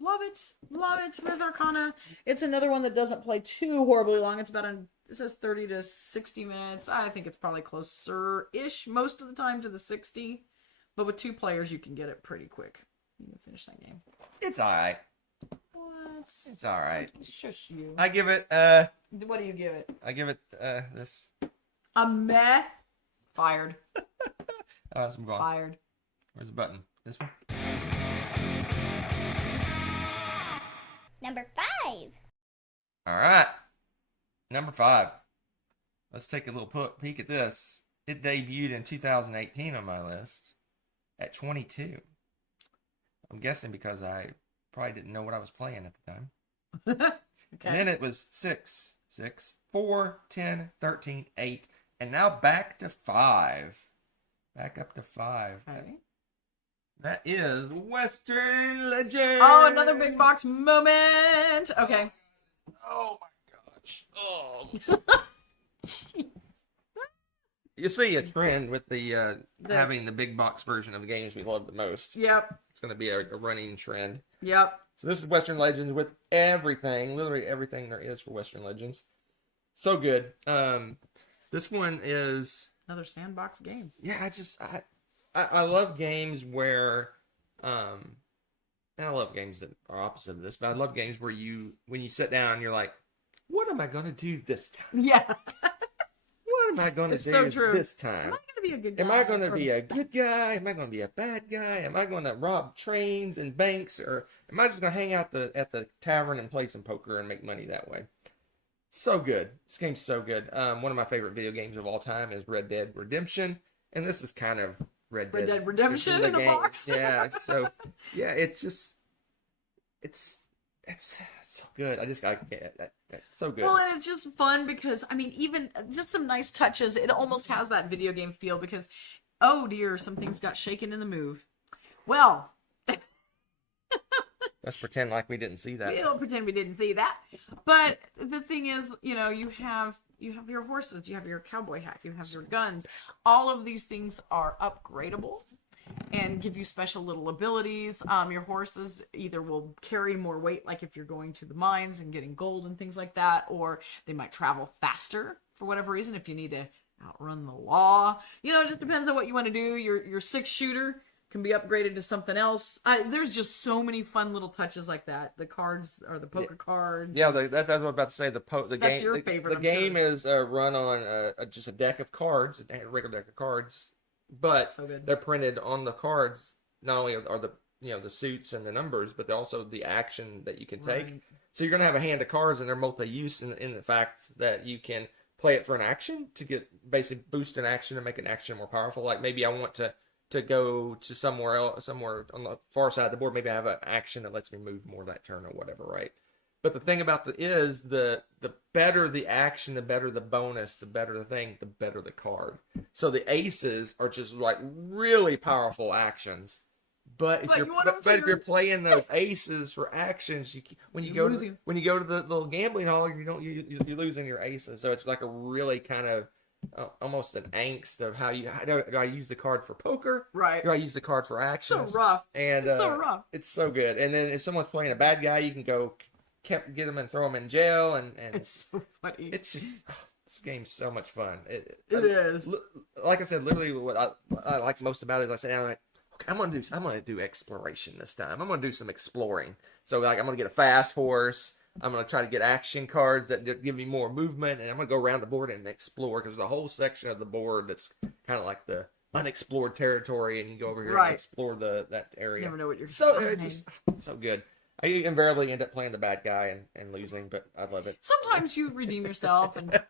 love it. Love it. Res Arcana. It's another one that doesn't play too horribly long. It's about it says 30 to 60 minutes. I think it's probably closer-ish most of the time to the 60. But with 2 players, you can get it pretty quick. You can finish that game. It's alright. What? It's all right. Shush you. I give it. What do you give it? I give it this. A meh. Fired. Let's move on. Fired. Where's the button? This one. Number 5. All right. Number 5. Let's take a little peek at this. It debuted in 2018 on my list at 22. I'm guessing because I probably didn't know what I was playing at the time. Okay. And then it was 6, 4, 10, 13, 8, and now back to 5. Back up to 5. Okay. That is Western Legend. Oh, another big box moment. Okay. Oh my gosh. Oh. You see a trend with the having the big box version of the games we love the most. Yep. It's going to be a running trend. Yep. So this is Western Legends with everything, literally everything there is for Western Legends. So good. This one is Another sandbox game. yeah. I love games where and I love games that are opposite of this, but I love games where when you sit down, you're like, what am I going to do this time? Yeah. What am I going to It's do so true. this Am time? I going to be a good guy? Am I going to be a good guy? Am I going to be a bad guy? Am I going to rob trains and banks? Or am I just going to hang out at the tavern and play some poker and make money that way? So good. This game's so good. One of my favorite video games of all time is Red Dead Redemption. And this is kind of Red Dead Redemption in a box? Yeah. So, yeah, it's so good. It's so good. Well, and it's just fun because, I mean, even just some nice touches. It almost has that video game feel because, oh dear, some things got shaken in the move. Well, Let's pretend like we didn't see that. we'll pretend we didn't see that. But the thing is, you have your horses, you have your cowboy hat, you have your guns. All of these things are upgradable and give you special little abilities. Your horses either will carry more weight, like if you're going to the mines and getting gold and things like that, or they might travel faster for whatever reason if you need to outrun the law. It just depends on what you want to do. Your 6-shooter can be upgraded to something else. There's just so many fun little touches like that. The cards are the poker cards. Yeah, that's what I was about to say. The That's game. your favorite, The I'm game sure. is run on just a deck of cards, a regular deck of cards, but So good. they're printed on the cards. Not only are the suits and the numbers, but also the action that you can take. Right. So you're gonna have a hand of cards, and they're multi-use in the fact that you can play it for an action to get basically boost an action and make an action more powerful. Like maybe I want to go to somewhere on the far side of the board. Maybe I have an action that lets me move more that turn or whatever, right? But the thing about the better the action, the better the bonus, the better the thing, the better the card. So the aces are just like really powerful actions. But if you're playing those aces for actions, when you go to the little gambling hall, you're losing your aces. So it's like a really kind of almost an angst of how do I use the card for poker? Right. Do I use the card for actions? So rough. And It's so rough. It's so good. And then if someone's playing a bad guy, you can go get them and throw them in jail. And It's so funny. it's just this game's so much fun. It is. Like I said, literally what I like most about it is I said, okay, I'm gonna do exploration this time. I'm gonna do some exploring. So like I'm gonna get a fast horse. I'm going to try to get action cards that give me more movement, and I'm going to go around the board and explore, because there's a whole section of the board that's kind of like the unexplored territory, and you go over here and explore that area. You never know what you're it's just so good. I invariably end up playing the bad guy and losing, but I love it. Sometimes you redeem yourself and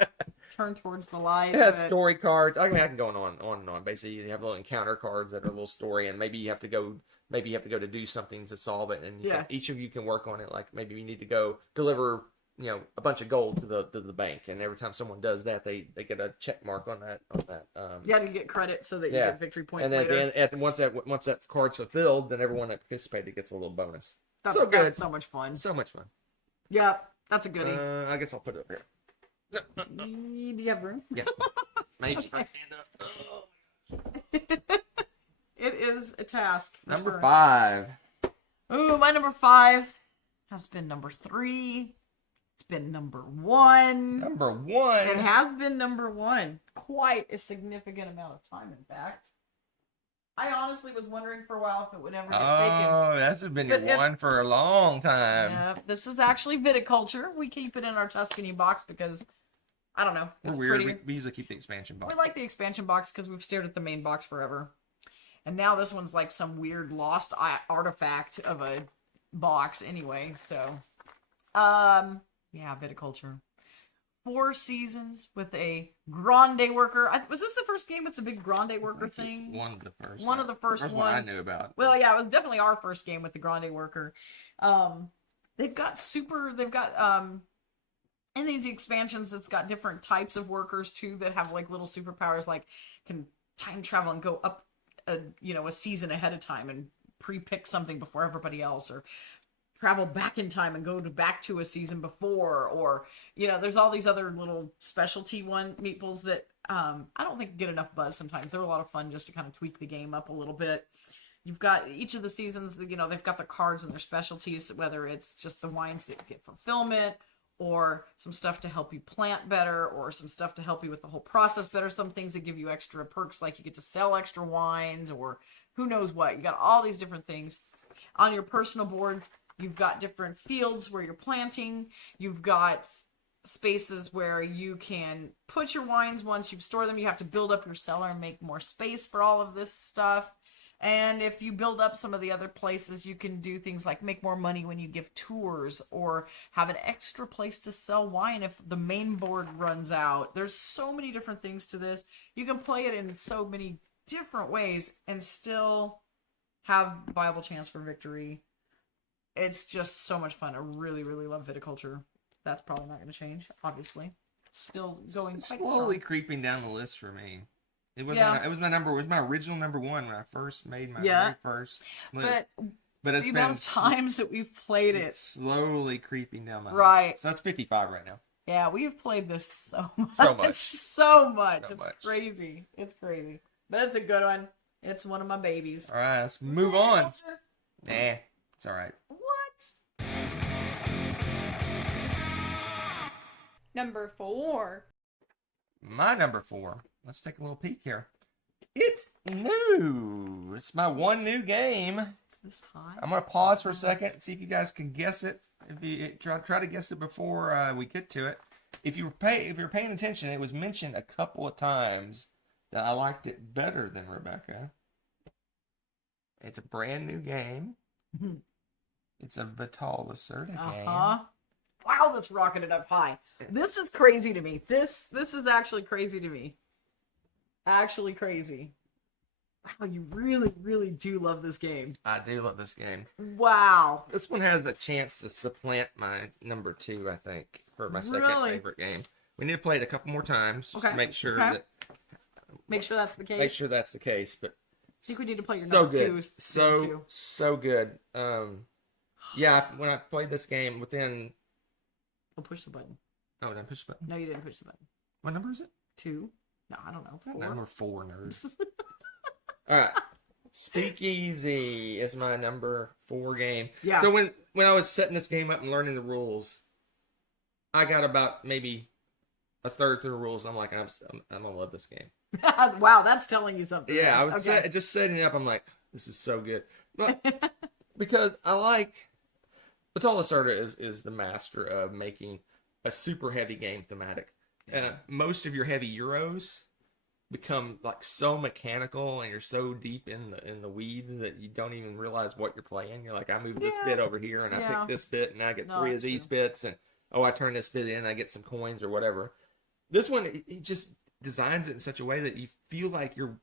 turn towards the light. It has story cards. I mean, I can go on and on. Basically, you have little encounter cards that are a little story, and maybe you have to go to do something to solve it, and each of you can work on it. Like maybe you need to go deliver, a bunch of gold to the bank, and every time someone does that, they get a check mark on that. You have to get credit so that you get victory points. And then later. once that card's fulfilled, then everyone that participated gets a little bonus. That's so good, that's so much fun. So much fun. Yeah, that's a goodie. I guess I'll put it up here. Do you have room? Yeah, maybe if I stand up. It is a task. Number 5. Ooh, my number 5 has been number 3. It's been number 1. Number 1. It has been number 1. Quite a significant amount of time, in fact. I honestly was wondering for a while if it would ever get Oh, that's been your But one for a long time. taken. Yeah, this is actually Viticulture. We keep it in our Tuscany box because, I don't know, We're it's weird. pretty. We usually keep the expansion box. We like the expansion box because we've stared at the main box forever. And now this one's like some weird lost artifact of a box anyway, so. Yeah, Viticulture. 4 seasons with a grande worker. Was this the first game with the big grande worker thing? One of the first. One of the first one ones. I knew about. Well, yeah, it was definitely our first game with the grande worker. They've got in these expansions, it's got different types of workers too that have like little superpowers, like can time travel and go up a season ahead of time and pre-pick something before everybody else, or travel back in time and go back to a season before, or there's all these other little specialty meeples that I don't think get enough buzz sometimes. They're a lot of fun just to kind of tweak the game up a little bit. You've got each of the seasons, they've got the cards and their specialties, whether it's just the wines that get fulfillment, or some stuff to help you plant better, or some stuff to help you with the whole process better. Some things that give you extra perks, like you get to sell extra wines, or who knows what. You got all these different things. On your personal boards, you've got different fields where you're planting. You've got spaces where you can put your wines once you've stored them. You have to build up your cellar and make more space for all of this stuff. And if you build up some of the other places, you can do things like make more money when you give tours, or have an extra place to sell wine if the main board runs out. There's so many different things to this. You can play it in so many different ways and still have viable chance for victory. It's just so much fun. I really, really love Viticulture. That's probably not going to change, obviously. Still going quite slowly strong. creeping down the list for me. It was it was my original number 1 when I first made my very first list. But it's the been amount of times that we've played it, slowly creeping down my right. list. So it's 55 right now. Yeah, we've played this so much. So much. It's crazy. It's crazy. But it's a good one. It's one of my babies. All right, let's move on. Nah, it's all right. What? Number 4. My number 4. Let's take a little peek here. It's new. It's my one new game. It's this high. I'm gonna pause for a second and see if you guys can guess it. If you try to guess it before we get to it. If you're paying attention, it was mentioned a couple of times that I liked it better than Rebecca. It's a brand new game. It's a Viticulture game. Wow, that's rocketed up high. This is crazy to me. This is actually crazy to me. Actually crazy. Wow, you really, really do love this game. I do love this game. Wow. This one has a chance to supplant my number 2, I think, for my second favorite game. We need to play it a couple more times just to make sure that. Make sure that's the case. Make sure that's the case, but I think we need to play your so number good. 2. So good. Yeah, when I played this game within. I'll push the button. Oh, did I push the button? No, you didn't push the button. What number is it? 2. No, I don't know. 4. Number 4, nerds. All right. Speakeasy is my number 4 game. Yeah. So when I was setting this game up and learning the rules, I got about maybe a third through the rules. I'm like, I'm gonna love this game. Wow, that's telling you something. Yeah, I was just setting it up. I'm like, this is so good, but because I like Dinosaur is the master of making a super heavy game thematic. Most of your heavy Euros become like so mechanical, and you're so deep in the weeds that you don't even realize what you're playing. You're like, I move this bit over here, and I pick this bit, and I get 3 of these bits, and I turn this bit in, and I get some coins or whatever. This one, he just designs it in such a way that you feel like you're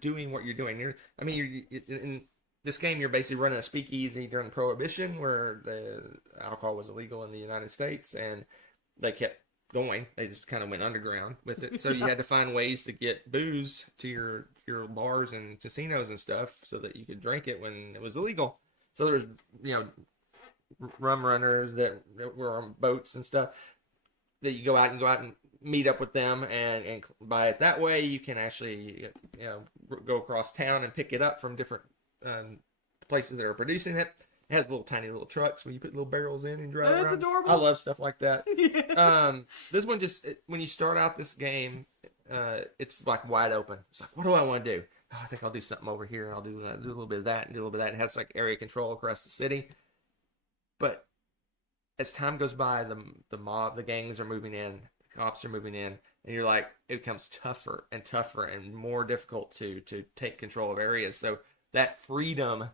doing what you're doing. You're in this game, you're basically running a speakeasy during Prohibition, where the alcohol was illegal in the United States, and they kept going. They just kind of went underground with it. So you had to find ways to get booze to your bars and casinos and stuff so that you could drink it when it was illegal. So there was, rum runners that were on boats and stuff that you go out and meet up with them and buy it that way. You can actually, go across town and pick it up from different places that are producing it. It has tiny little trucks where you put little barrels in and drive around. That's adorable. I love stuff like that. This one when you start out this game, it's like wide open. It's like, what do I want to do? oh, I think I'll do something over here. I'll do a little bit of that and do a little bit of that. It has like area control across the city. But as time goes by, the gangs are moving in, the cops are moving in, and you're like, it becomes tougher and tougher and more difficult to take control of areas. So that freedom,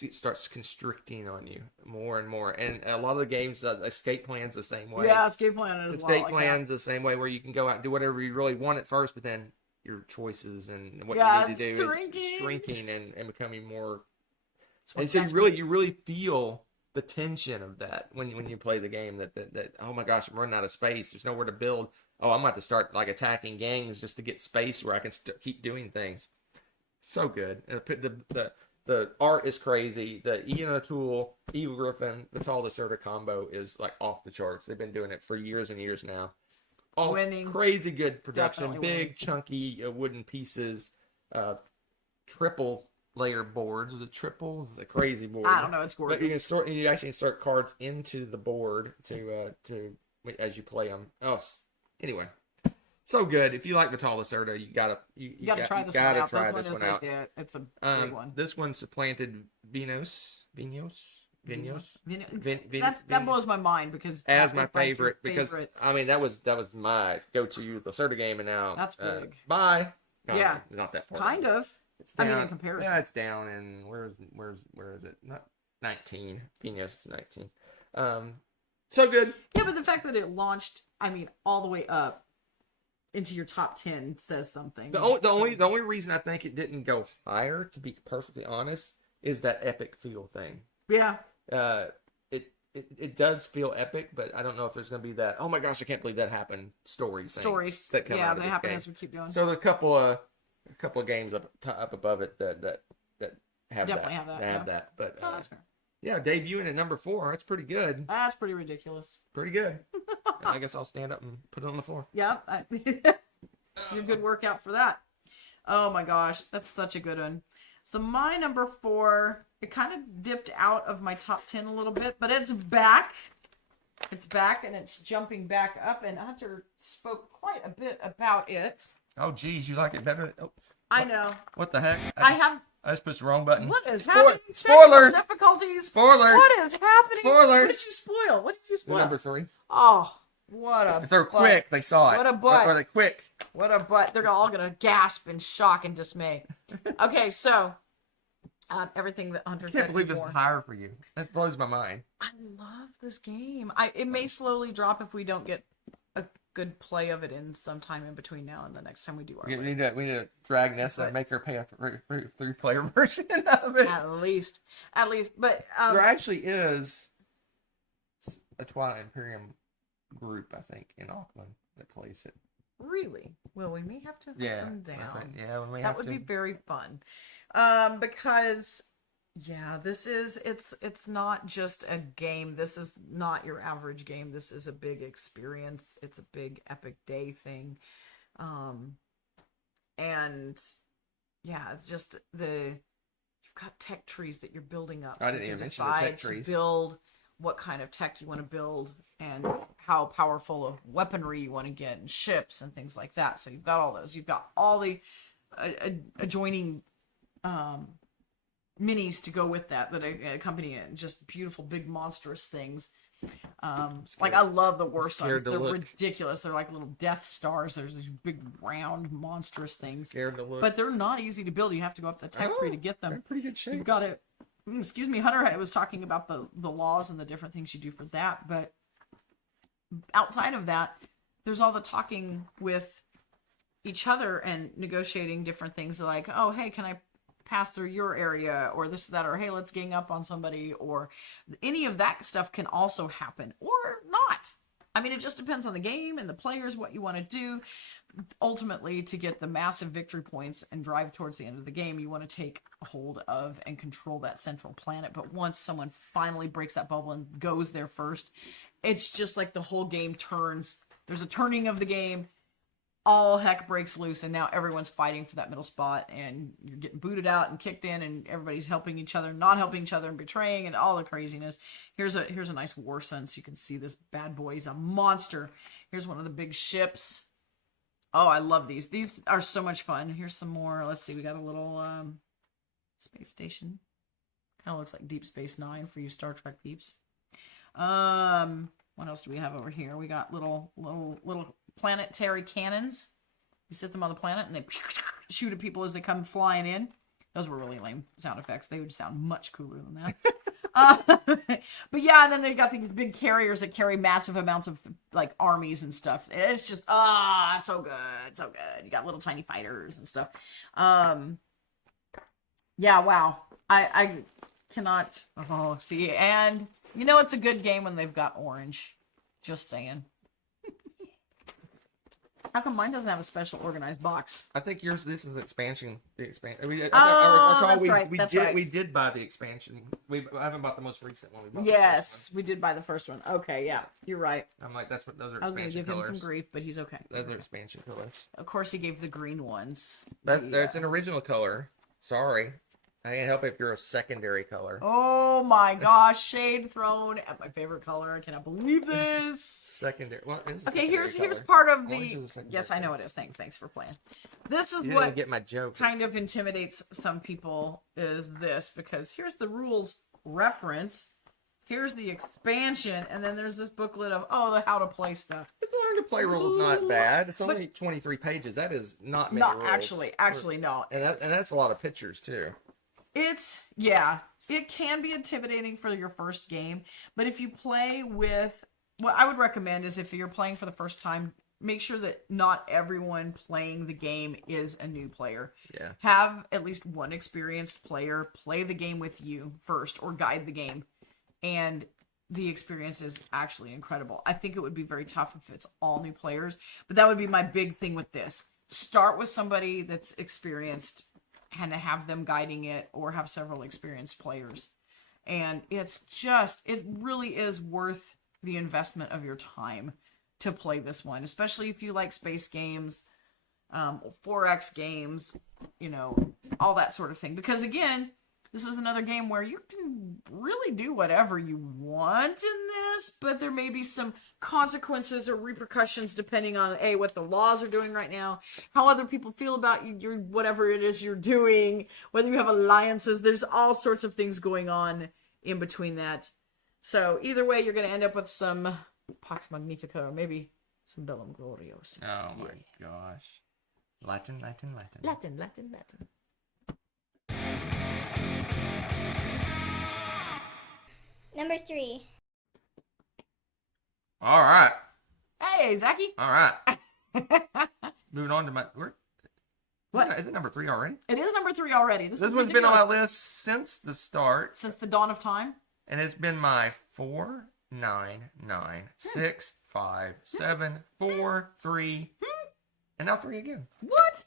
it starts constricting on you more and more. And a lot of the games, escape plan's the same way. Yeah, escape plan is escape plan's the same way, where you can go out and do whatever you really want at first, but then your choices and what you need to do is shrinking and becoming more. And so you really feel the tension of that when you play the game. That oh my gosh, I'm running out of space. There's nowhere to build. Oh, I'm about to start like attacking gangs just to get space where I can keep doing things. So good. The art is crazy. The Ian O'Toole, Evil Griffin, the Tall Deserter combo is like off the charts. They've been doing it for years and years now. All winning. Crazy good production. Definitely Big winning. chunky wooden pieces. Triple layer boards. Was it triple? It was a crazy board. I don't know. It's gorgeous. But you actually insert cards into the board to as you play them. Oh, anyway. So good. If you like the Tall Deserter, you gotta try this one out. Yeah, it's a big one. This one supplanted Vinos. That blows my mind because as my favorite, because I mean that was my go-to Lacerda game, and now that's big. Bye. No, yeah, not that far. Kind of. It's down, I mean, in comparison, yeah, it's down. And where is it? Not 19. Vinos is 19. So good. Yeah, but the fact that it launched, I mean, all the way up into your top 10 says something. The only reason I think it didn't go higher, to be perfectly honest, is that epic feel thing. Yeah. It does feel epic, but I don't know if there's going to be that, oh my gosh, I can't believe that happened, stories that come out of they this happen game. as we keep doing. So there's a couple of games up above it that have definitely that. have that. But that's fair. Yeah, debuting at number 4, that's pretty good. That's pretty ridiculous. Pretty good. I guess I'll stand up and put it on the floor. Yeah, a good workout for that. Oh my gosh, that's such a good one. So my number 4, it kind of dipped out of my top 10 a little bit, but it's back. It's back and it's jumping back up, and Hunter spoke quite a bit about it. Oh geez, you like it better? Oh, I know. What the heck? I just pushed the wrong button. What is happening? Spoilers! Difficulties. Spoilers! What is happening? Spoilers! What did you spoil? What did you spoil? Number 3. Oh, what a If they're butt. quick, they saw it. What a butt. Or they quick. What a butt. They're all going to gasp in shock and dismay. Okay, so everything that Hunter said. I can't believe this is higher for you. That blows my mind. I love this game. It may slowly drop if we don't get a good play of it in sometime in between now and the next time we do our We list. need to drag Nessa and make her pay a 3-player version of it. At least. But There actually is a Twilight Imperium group, I think, in Auckland that plays it. really, well, we may have to hunt them down. That would be very fun. Because it's not just a game. This is not your average game. This is a big experience. It's a big epic day thing. And yeah, it's just you've got tech trees that you're building up. I didn't even mention the tech trees. To build what kind of tech you want to build and how powerful of weaponry you want to get and ships and things like that. So you've got all those. You've got all the adjoining minis to go with that accompany it. Just beautiful, big, monstrous things. Like I love the war suns. They're ridiculous. They're like little Death Stars. There's these big, round, monstrous things. Scared to look. But they're not easy to build. You have to go up the tech tree to get them. They're in pretty good shape. You've got to. Excuse me, Hunter was talking about the laws and the different things you do for that. But outside of that, there's all the talking with each other and negotiating different things like, oh, hey, can I pass through your area, or this, that, or hey, let's gang up on somebody, or any of that stuff can also happen or not. I mean, it just depends on the game and the players, what you want to do. Ultimately, to get the massive victory points and drive towards the end of the game, you want to take hold of and control that central planet. But once someone finally breaks that bubble and goes there first, it's just like the whole game turns. There's a turning of the game. All heck breaks loose, and now everyone's fighting for that middle spot, and you're getting booted out and kicked in, and everybody's helping each other, not helping each other, and betraying, and all the craziness. Here's a nice war sun, so you can see this bad boy. He's a monster. Here's one of the big ships. Oh, I love these. These are so much fun. Here's some more. Let's see. We got a little space station. Kind of looks like Deep Space Nine for you Star Trek peeps. What else do we have over here? We got little planetary cannons. You set them on the planet and they shoot at people as they come flying in. Those were really lame sound effects. They would sound much cooler than that. But yeah, and then they've got these big carriers that carry massive amounts of like armies and stuff. It's just it's so good, so good. You got little tiny fighters and stuff. Yeah, wow. I cannot see, and you know it's a good game when they've got orange. Just saying. How come mine doesn't have a special organized box? I think this is expansion. The expansion. That's right. We did buy the expansion. I haven't bought the most recent one. We bought Yes, we did buy the first one. Okay, yeah, you're right. I'm like, those are. I was going to give pillars. him some grief, but he's okay. Those are expansion pillars. Of course, he gave the green ones. That's an original color. Sorry, I can't help it if you're a secondary color. Oh my gosh, shade thrown at my favorite color. I cannot believe this. Secondary. Well, okay, here's part of Orange the. is a Yes, I know it is. Thanks for playing. This is You what didn't get my joke. kind of intimidates some people. Is this because here's the rules reference. Here's the expansion, and then there's this booklet of the how to play stuff. It's learn to play rules not bad. It's only 23 pages. That is not many rules. Actually no. And that's a lot of pictures too. It can be intimidating for your first game, but if you play with, what I would recommend is if you're playing for the first time, make sure that not everyone playing the game is a new player. Yeah. Have at least one experienced player play the game with you first or guide the game. And the experience is actually incredible. I think it would be very tough if it's all new players, but that would be my big thing with this. Start with somebody that's experienced and have them guiding it, or have several experienced players. And it really is worth the investment of your time to play this one, especially if you like space games, 4X games, all that sort of thing. Because again, this is another game where you can really do whatever you want in this, but there may be some consequences or repercussions depending on what the laws are doing right now, how other people feel about you, whatever it is you're doing, whether you have alliances. There's all sorts of things going on in between that. So either way, you're going to end up with some Pax Magnifica or maybe some Bellum Glorios. Oh my gosh. Latin. Latin. Number 3. All right. Hey, Zachy. All right. Moving on to What? Is it number 3 already? It is number 3 already. This one's been on my list since the start. Since the dawn of time. And it's been my 4, 9, 9, 6, 5, 7, 4, 3, and now 3 again. What?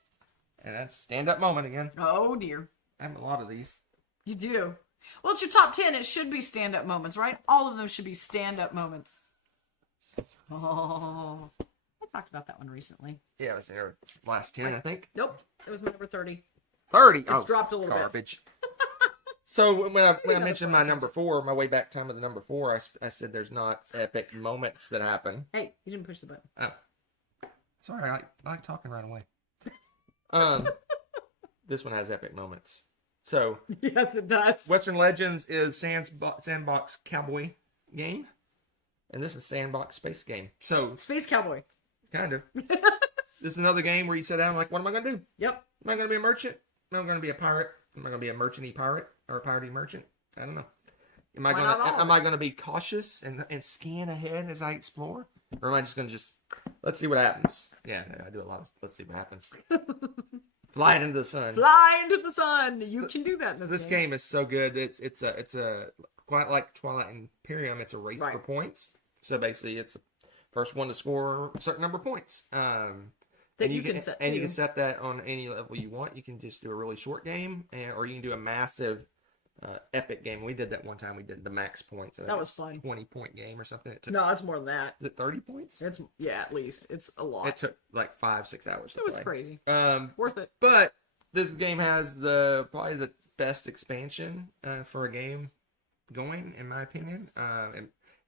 And that's stand-up moment again. Oh, dear. I have a lot of these. You do. Well, it's your top 10. It should be stand-up moments, right? All of them should be stand-up moments. Oh. I talked about that one recently. Yeah, it was there last 10, I think. Nope. It was my number 30. 30? It's dropped a little garbage. So when I mentioned my number 4, my way back time of the number 4, I said there's not epic moments that happen. Hey, you didn't push the button. Oh. Sorry, I like talking right away. This one has epic moments. So yes, it does. Western Legends is Sandbox Cowboy game, and this is Sandbox Space game. So Space Cowboy. Kind of. This is another game where you sit down like, what am I going to do? Yep. Am I going to be a merchant? Am I going to be a pirate? Am I going to be a merchant-y pirate or a piratey merchant? I don't know. Am I going to be cautious and scan ahead as I explore, or am I just going to let's see what happens? Yeah, I do a lot of let's see what happens. Fly into the sun. Fly into the sun. You can do that. This game is so good. It's a quite like Twilight Imperium. It's a race for points. So basically, it's the first one to score a certain number of points. That you can set. And you can set that on any level you want. You can just do a really short game, or you can do a massive, epic game. We did that one time. We did the max points. That was fun. 20-point game or something. No, it's more than that. Is it 30 points? It's at least. It's a lot. It took like 5-6 hours to play. It was play. crazy. Worth it. But this game has probably the best expansion for a game going, in my opinion.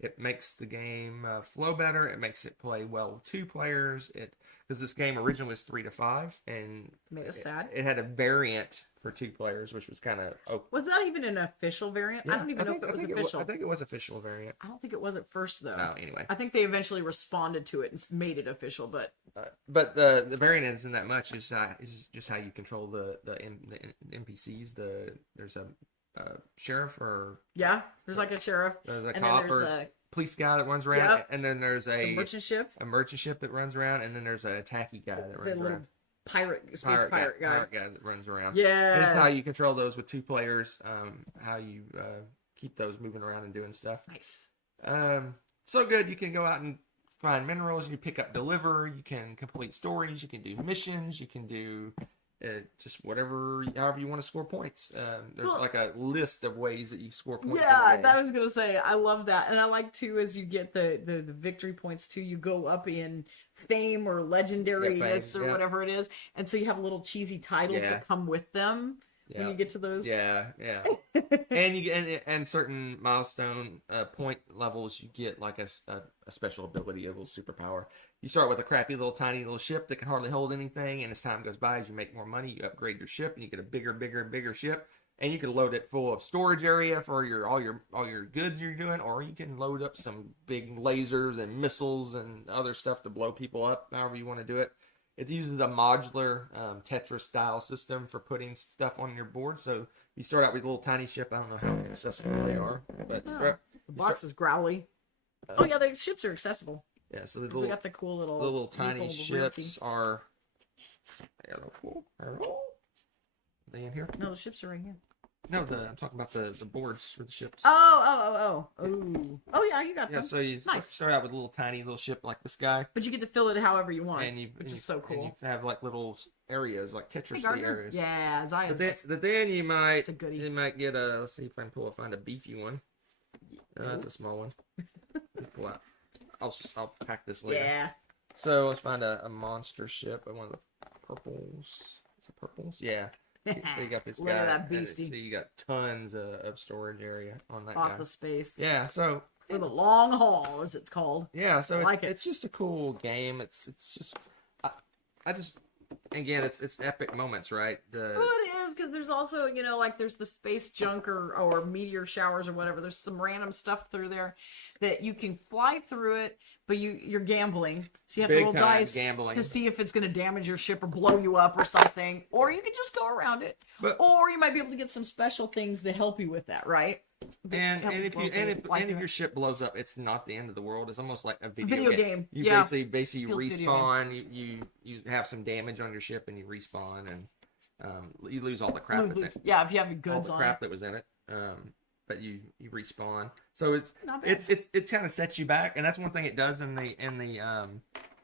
It makes the game flow better. It makes it play well with 2 players. Because because this game originally was 3 to 5, and Made us sad. It had a variant for 2 players, which was kind of Was that even an official variant? I don't even know if it was official. I think it was official variant. I don't think it was at first though. No, anyway. I think they eventually responded to it and made it official, but the variant isn't that much. It's just how you control the NPCs. There's a sheriff or yeah, there's like a sheriff, there's a and cop then there's or a police guy that runs around, Yep. and then there's merchant ship, a merchant ship that runs around, and then there's a tacky guy that the runs little around. pirate guy. Pirate guy that runs around. Yeah, And it's how you control those with 2 players. How you keep those moving around and doing stuff. Nice. So good. You can go out and find minerals. You pick up, deliver. You can complete stories. You can do missions. You can do just however you want to score points. There's like a list of ways that you score points. Yeah, that was gonna say. I love that, and I like too as you get the victory points too. You go up in fame or legendariness or whatever it is, and so you have little cheesy titles that come with them when you get to those. Yeah. And you get and certain milestone point levels, you get like a special ability, a little superpower. You start with a crappy little tiny little ship that can hardly hold anything, and as time goes by, as you make more money, you upgrade your ship, and you get a bigger ship, and you can load it full of storage area for all your goods you're doing, or you can load up some big lasers and missiles and other stuff to blow people up, however you want to do it. It uses a modular Tetris style system for putting stuff on your board. So you start out with a little tiny ship. I don't know how accessible they are, but the box is growly. Oh yeah, the ships are accessible. Yeah, so we got the cool little tiny ships are. Are they in here? No, the ships are right here. No, I'm talking about the boards for the ships. Oh yeah, you got some. Yeah, so you start out with a little tiny little ship like this guy, but you get to fill it however you want, which is so cool. And you have like little areas, like Tetris areas. Yeah, Zion. But then you might get a. Let's see if I can find a beefy one. That's a small one. Pull out. I'll pack this later. Yeah. So let's find a monster ship. One of the purples. Is it purples? Yeah. So you got this guy. Look at that beastie. So you got tons of storage area on that Lots guy. of space. Yeah, so for the long haul, as it's called. Yeah, so it's just a cool game. It's just I just again it's epic moments, right? Well, it is because there's also like there's the space junk or meteor showers or whatever. There's some random stuff through there that you can fly through it, but you're gambling, so you have to roll dice to see if it's going to damage your ship or blow you up or something, or you can just go around it, or you might be able to get some special things to help you with that, right? And if your ship blows up, it's not the end of the world. It's almost like a video game. You basically respawn. You have some damage on your ship and you respawn, and you lose all the crap. Yeah, if you have goods all on the crap that was in it. But you respawn. So it kind of sets you back, and that's one thing it does in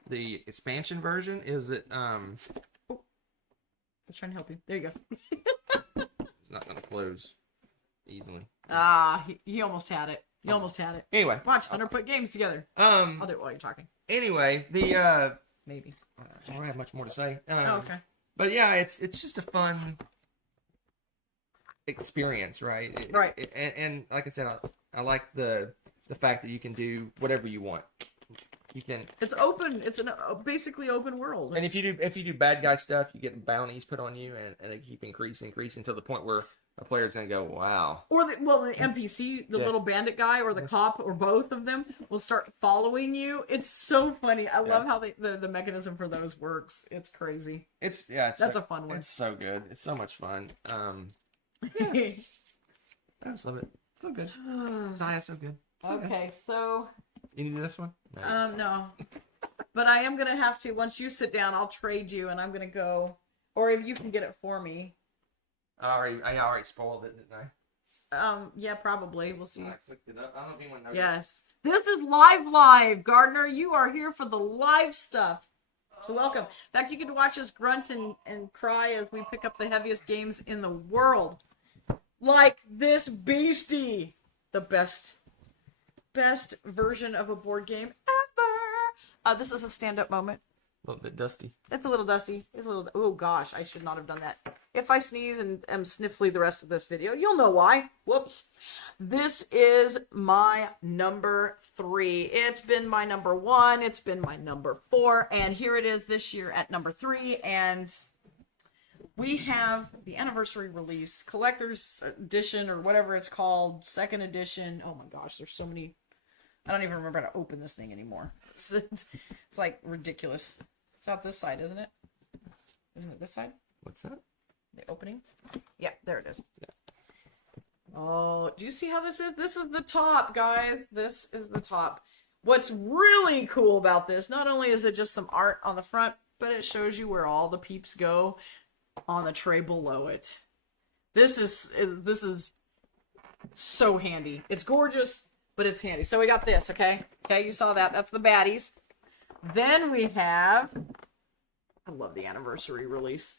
the expansion version is it I was trying to help you. There you go. It's not gonna close easily. He almost had it. You almost had it. Anyway, watch Hunter put games together. I'll do it while you're talking. Anyway, maybe I don't have much more to say. Okay. But yeah, it's just a fun experience, right? Right. And like I said, I like the fact that you can do whatever you want. You can. It's open. It's a basically open world. And if you do bad guy stuff, you get bounties put on you, and they keep increasing to the point where a player's gonna go, wow. Or the NPC, the little bandit guy, or the cop, or both of them will start following you. It's so funny. I love how the mechanism for those works. It's crazy. That's a fun one. It's so good. It's so much fun. I just love it. So good. Zaya, so good. Okay, so you need this one? No. But I am gonna have to. Once you sit down, I'll trade you, and I'm gonna go. Or if you can get it for me. I already spoiled it, didn't I? Yeah, probably. We'll see. I clicked it up. I don't know if anyone noticed. Yes. This is live, Gardner. You are here for the live stuff. So welcome. In fact, you can watch us grunt and cry as we pick up the heaviest games in the world. Like this beastie. The best version of a board game ever. This is a stand-up moment. A little bit dusty. It's a little dusty. It's a little. Oh gosh, I should not have done that. If I sneeze and am sniffly the rest of this video, you'll know why. Whoops. This is my number 3. It's been my number 1. It's been my number 4, and here it is this year at number 3. And we have the anniversary release, collector's edition, or whatever it's called, 2nd edition. Oh my gosh, there's so many. I don't even remember how to open this thing anymore. It's like ridiculous. It's out this side, isn't it? Isn't it this side? What's that? The opening? Yeah, there it is. Yeah. Oh, do you see how this is? This is the top, guys. This is the top. What's really cool about this, not only is it just some art on the front, but it shows you where all the peeps go on the tray below it. This is so handy. It's gorgeous, but it's handy. So we got this, okay? Okay, you saw that. That's the baddies. Then we have, I love the anniversary release.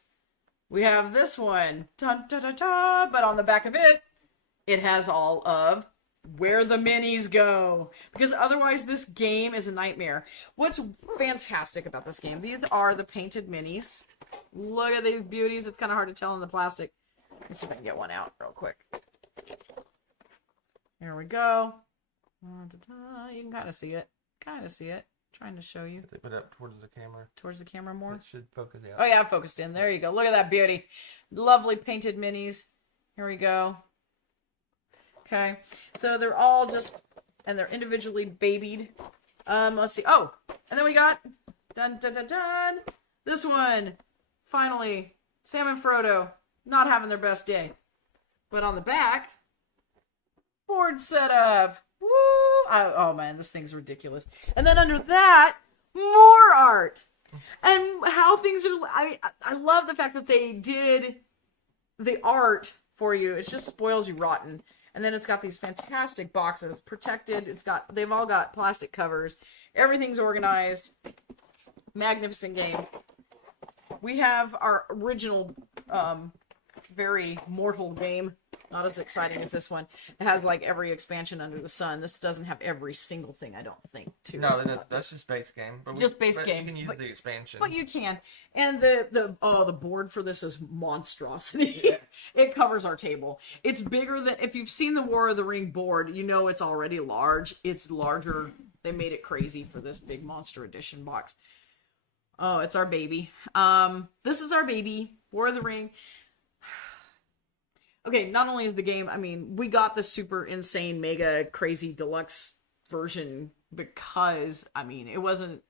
We have this one, dun, dun, dun, dun, but on the back of it, it has all of where the minis go. Because otherwise this game is a nightmare. What's fantastic about this game, these are the painted minis. Look at these beauties. It's kind of hard to tell in the plastic. Let's see if I can get one out real quick. Here we go. You can kind of see it. Kind of see it. Trying to show you. Put it up towards the camera. Towards the camera more? It should focus out. Oh yeah, I'm focused in. There you go. Look at that beauty. Lovely painted minis. Here we go. Okay. So they're all just, and they're individually babied. Let's see. Oh, and then we got, dun dun dun dun, this one. Finally, Sam and Frodo not having their best day. But on the back, board setup. Woo! Oh man, this thing's ridiculous. And then under that, more art. And how things are, I love the fact that they did the art for you. It just spoils you rotten. And then it's got these fantastic boxes, protected. They've all got plastic covers. Everything's organized. Magnificent game. We have our original, very mortal game. Not as exciting as this one. It has like every expansion under the sun. This doesn't have every single thing, I don't think. No, that's just base game. Just base game. You can use the expansion. But you can. And the board for this is monstrosity. Yeah. It covers our table. It's bigger than, if you've seen the War of the Ring board, you know it's already large. It's larger. They made it crazy for this big monster edition box. Oh, it's our baby. This is our baby, War of the Ring. Okay, not only is the game, we got the super insane, mega, crazy deluxe version because, it wasn't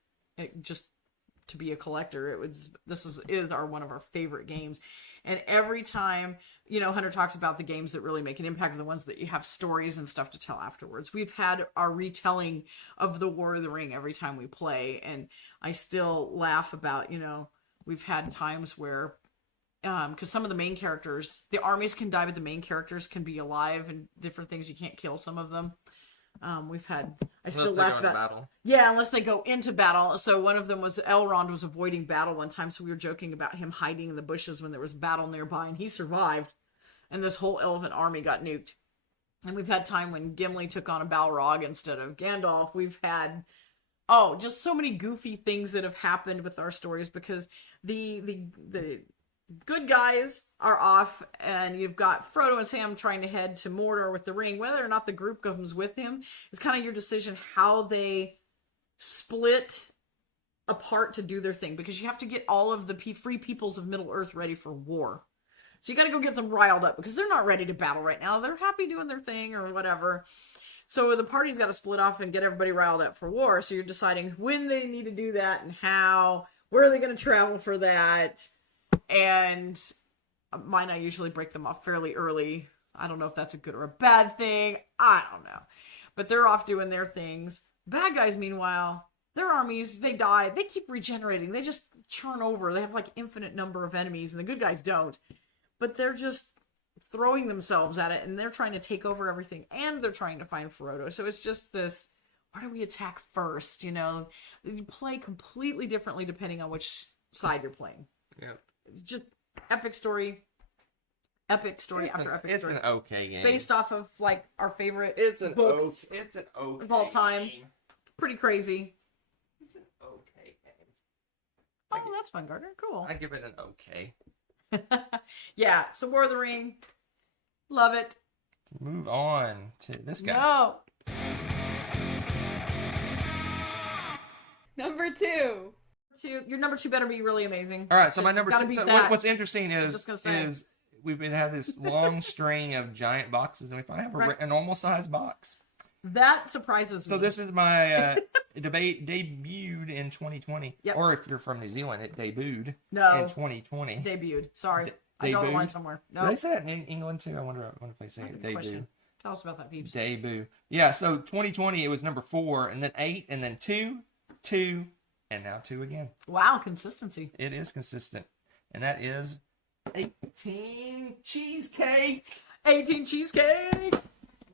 just to be a collector. This is one of our favorite games. And every time, Hunter talks about the games that really make an impact are the ones that you have stories and stuff to tell afterwards. We've had our retelling of the War of the Ring every time we play. And I still laugh about, we've had times where, because some of the main characters, the armies can die, but the main characters can be alive and different things. You can't kill some of them. I still laugh about battle. Yeah, unless they go into battle. So one of them was Elrond was avoiding battle one time, so we were joking about him hiding in the bushes when there was battle nearby, and he survived. And this whole elven army got nuked. And we've had time when Gimli took on a Balrog instead of Gandalf. We've had just so many goofy things that have happened with our stories because the good guys are off, and you've got Frodo and Sam trying to head to Mordor with the ring. Whether or not the group comes with him is kind of your decision how they split apart to do their thing, because you have to get all of the free peoples of Middle-earth ready for war. So you got to go get them riled up because they're not ready to battle right now. They're happy doing their thing or whatever. So the party's got to split off and get everybody riled up for war. So you're deciding when they need to do that and how. Where are they going to travel for that? And I usually break them off fairly early. I don't know if that's a good or a bad thing. I don't know. But they're off doing their things. Bad guys, meanwhile, their armies, they die. They keep regenerating. They just churn over. They have like infinite number of enemies, and the good guys don't. But they're just throwing themselves at it, and they're trying to take over everything, and they're trying to find Frodo. So it's just this, where do we attack first? You play completely differently depending on which side you're playing. Yeah. Just epic story after epic story. It's an okay game. Based off of like our favorite it's an book okay of all time. game. Pretty crazy. It's an okay game. Oh, that's fun, Gardner. Cool. I give it an okay. Yeah, so War of the Ring. Love it. Move on to this guy. No. Number 2. Your number 2 better be really amazing. All right, so my It's number gotta 2. beat So that. what's interesting just gonna say. is we've been having this long string of giant boxes, and we finally have Right. a normal size box. That surprises me. So this is my debuted in 2020. Yep. Or if you're from New Zealand, it debuted No. in 2020. Debuted. Sorry. De- I draw the debuted? line somewhere. No. Do they say it in England too? I wonder if they say That's a it. good question. Tell us about that, peeps. Debut. Yeah, so 2020 it was number 4, and then 8, and then 2, 2, and now 2 again. Wow, consistency. It is consistent. And that is 18 Cheesecake. 18 cheesecake.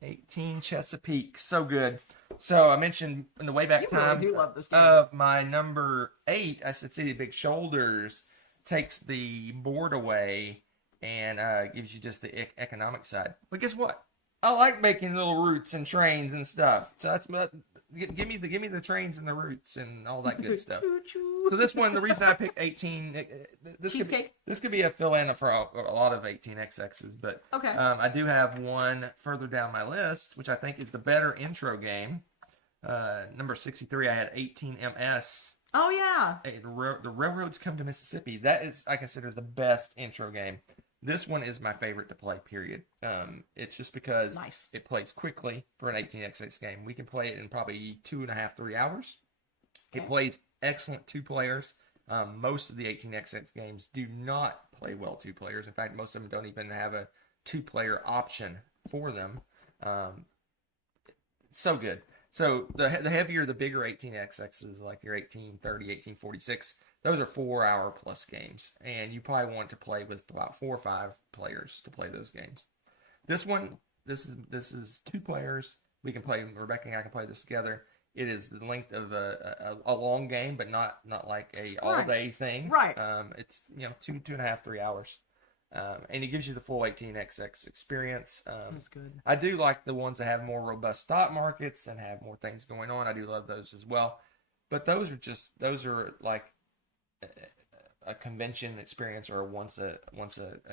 18 Chesapeake. So good. So I mentioned in the way back You really time do love this game. of my number 8, I said City of Big Shoulders takes the board away and gives you just the economic side. But guess what? I like making little routes and trains and stuff. So that's what give me the trains and the routes and all that good stuff. So this one, the reason I picked 18, Cheesecake. This could be a fill-in for a lot of 18xx's, but Okay. I do have one further down my list, which I think is the better intro game. Number 63, I had 18MS. Oh, yeah. The Railroads Come to Mississippi. That is, I consider, the best intro game. This one is my favorite to play, period. It's just because Nice. it plays quickly for an 18xx game. We can play it in probably 2.5, 3 hours. Okay. It plays excellent 2 players. Most of the 18xx games do not play well 2 players. In fact, most of them don't even have a 2-player option for them. So good. So the heavier, the bigger 18xx's, like your 1830, 1846, those are 4-hour plus games, and you probably want to play with about 4 or 5 players to play those games. This one, this is 2 players. We can play. Rebecca and I can play this together. It is the length of a long game, but not like a all day thing. Right. It's 2.5, 3 hours, and it gives you the full 18xx experience. That's good. I do like the ones that have more robust stock markets and have more things going on. I do love those as well. But those are like a convention experience or a once a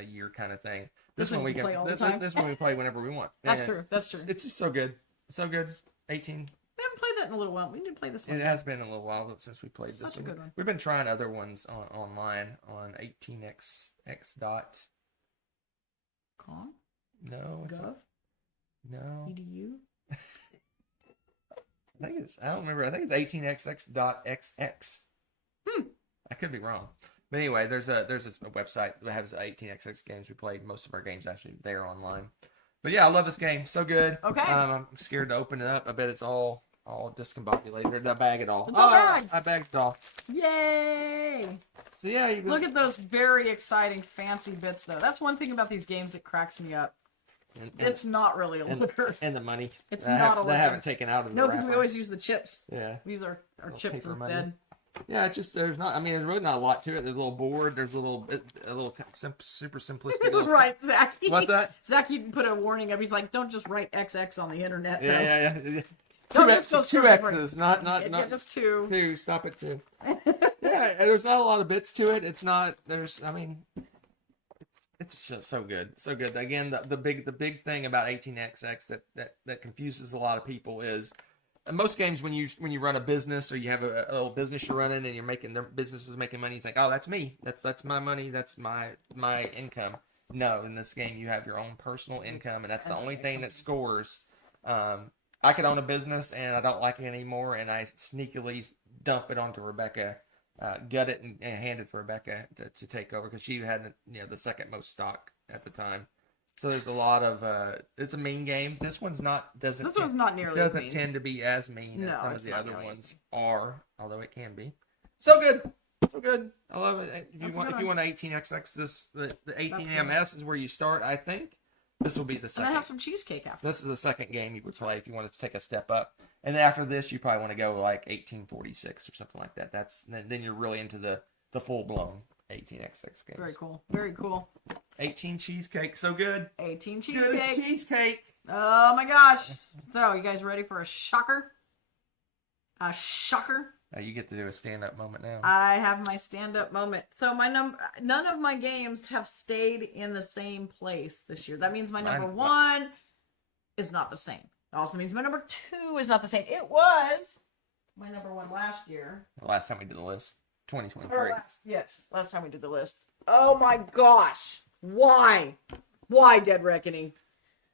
year kind of thing. This one we can play all the time. This one we play whenever we want. That's And true. That's true. It's just so good. So good. 18. We haven't played that in a little while. We need to play this one. It has been a little while since we played this Such a one. good one. We've been trying other ones online on 18xx dot. Com? No, it's Gov? no. EDU? I don't remember. I think it's 18xx.xx. I could be wrong. But anyway, there's a website that has 18xx games. We played most of our games actually there online. But yeah, I love this game. So good. Okay. I'm scared to open it up. I bet it's all discombobulated. Did I bag it all? It's all bagged. I bagged it all. Yay! So yeah, you Look at those very exciting, fancy bits, though. That's one thing about these games that cracks me up. It's not really a liquor. And the money. It's that not a liquor. That I haven't taken out of the No, because we wrapper. always use the chips. Yeah. We use our chips paper money. instead. Yeah, it's just there's really not a lot to it. There's a little board. There's a little super simplistic. Little, Right, Zach. What's that? Zach even put a warning up. He's like, don't just write XX on the internet. though. Yeah. Don't Two just go X's, two search for it. X's, not Yeah, just 2. 2. Stop it 2. Yeah, there's not a lot of bits to it. It's not. It's just so good, so good. Again, the big thing about 18xx that confuses a lot of people is. In most games, when you run a business or you have a little business you're running and you're making their business is making money, it's like, oh, that's me, that's my money, that's my income. No, in this game you have your own personal income, and that's the only thing that scores. I could own a business and I don't like it anymore, and I sneakily dump it onto Rebecca, gut it and hand it to Rebecca to take over because she had the second most stock at the time. So there's a lot of it's a mean game. This one's not not nearly as mean. tend to be as mean as No, some of it's the not other nearly as ones are, although it can be. So good. I love it. If That's you a good want 18xx, the 18ms is where you start. I think this will be the And second. I have some cheesecake after. This is the second game you would play if you wanted to take a step up. And then after this, you probably want to go like 1846 or something like that. Then you're really into the full blown 18xx games. Very cool. Very cool. 18 cheesecake, so good. 18 Good cheesecake. cheesecake. Oh my gosh. So, you guys ready for a shocker? A shocker? You get to do a stand-up moment now. I have my stand-up moment. So none of my games have stayed in the same place this year. That means my number one is not the same. It also means my number two is not the same. It was my number one last year. The last time we did the list, 2023. Last time we did the list. Oh my gosh. Why? Why Dead Reckoning?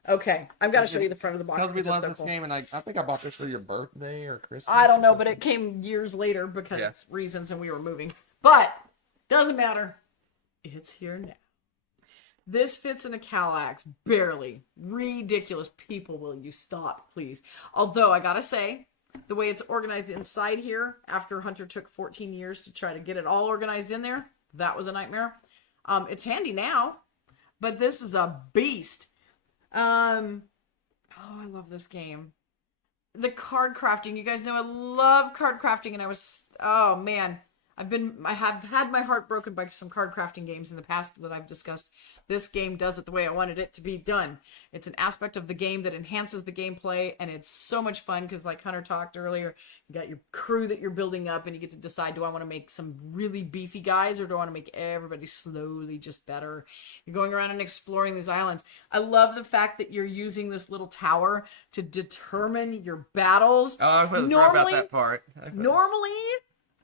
Okay, I've got to show you the front of the box. Because we love this game, and I think I bought this for your birthday or Christmas. I don't know, but it came years later because reasons, and we were moving. But doesn't matter. It's here now. This fits in a Kallax, barely. Ridiculous. People, will you stop, please? Although I gotta say, the way it's organized inside here, after Hunter took 14 years to try to get it all organized in there, that was a nightmare. It's handy now, but this is a beast. Oh, I love this game. The card crafting, you guys know I love card crafting, and oh man, I have had my heart broken by some card crafting games in the past that I've discussed. This game does it the way I wanted it to be done. It's an aspect of the game that enhances the gameplay, and it's so much fun because, like Hunter talked earlier, you got your crew that you're building up, and you get to decide, do I want to make some really beefy guys, or do I want to make everybody slowly just better? You're going around and exploring these islands. I love the fact that you're using this little tower to determine your battles. Oh, I forgot about that part.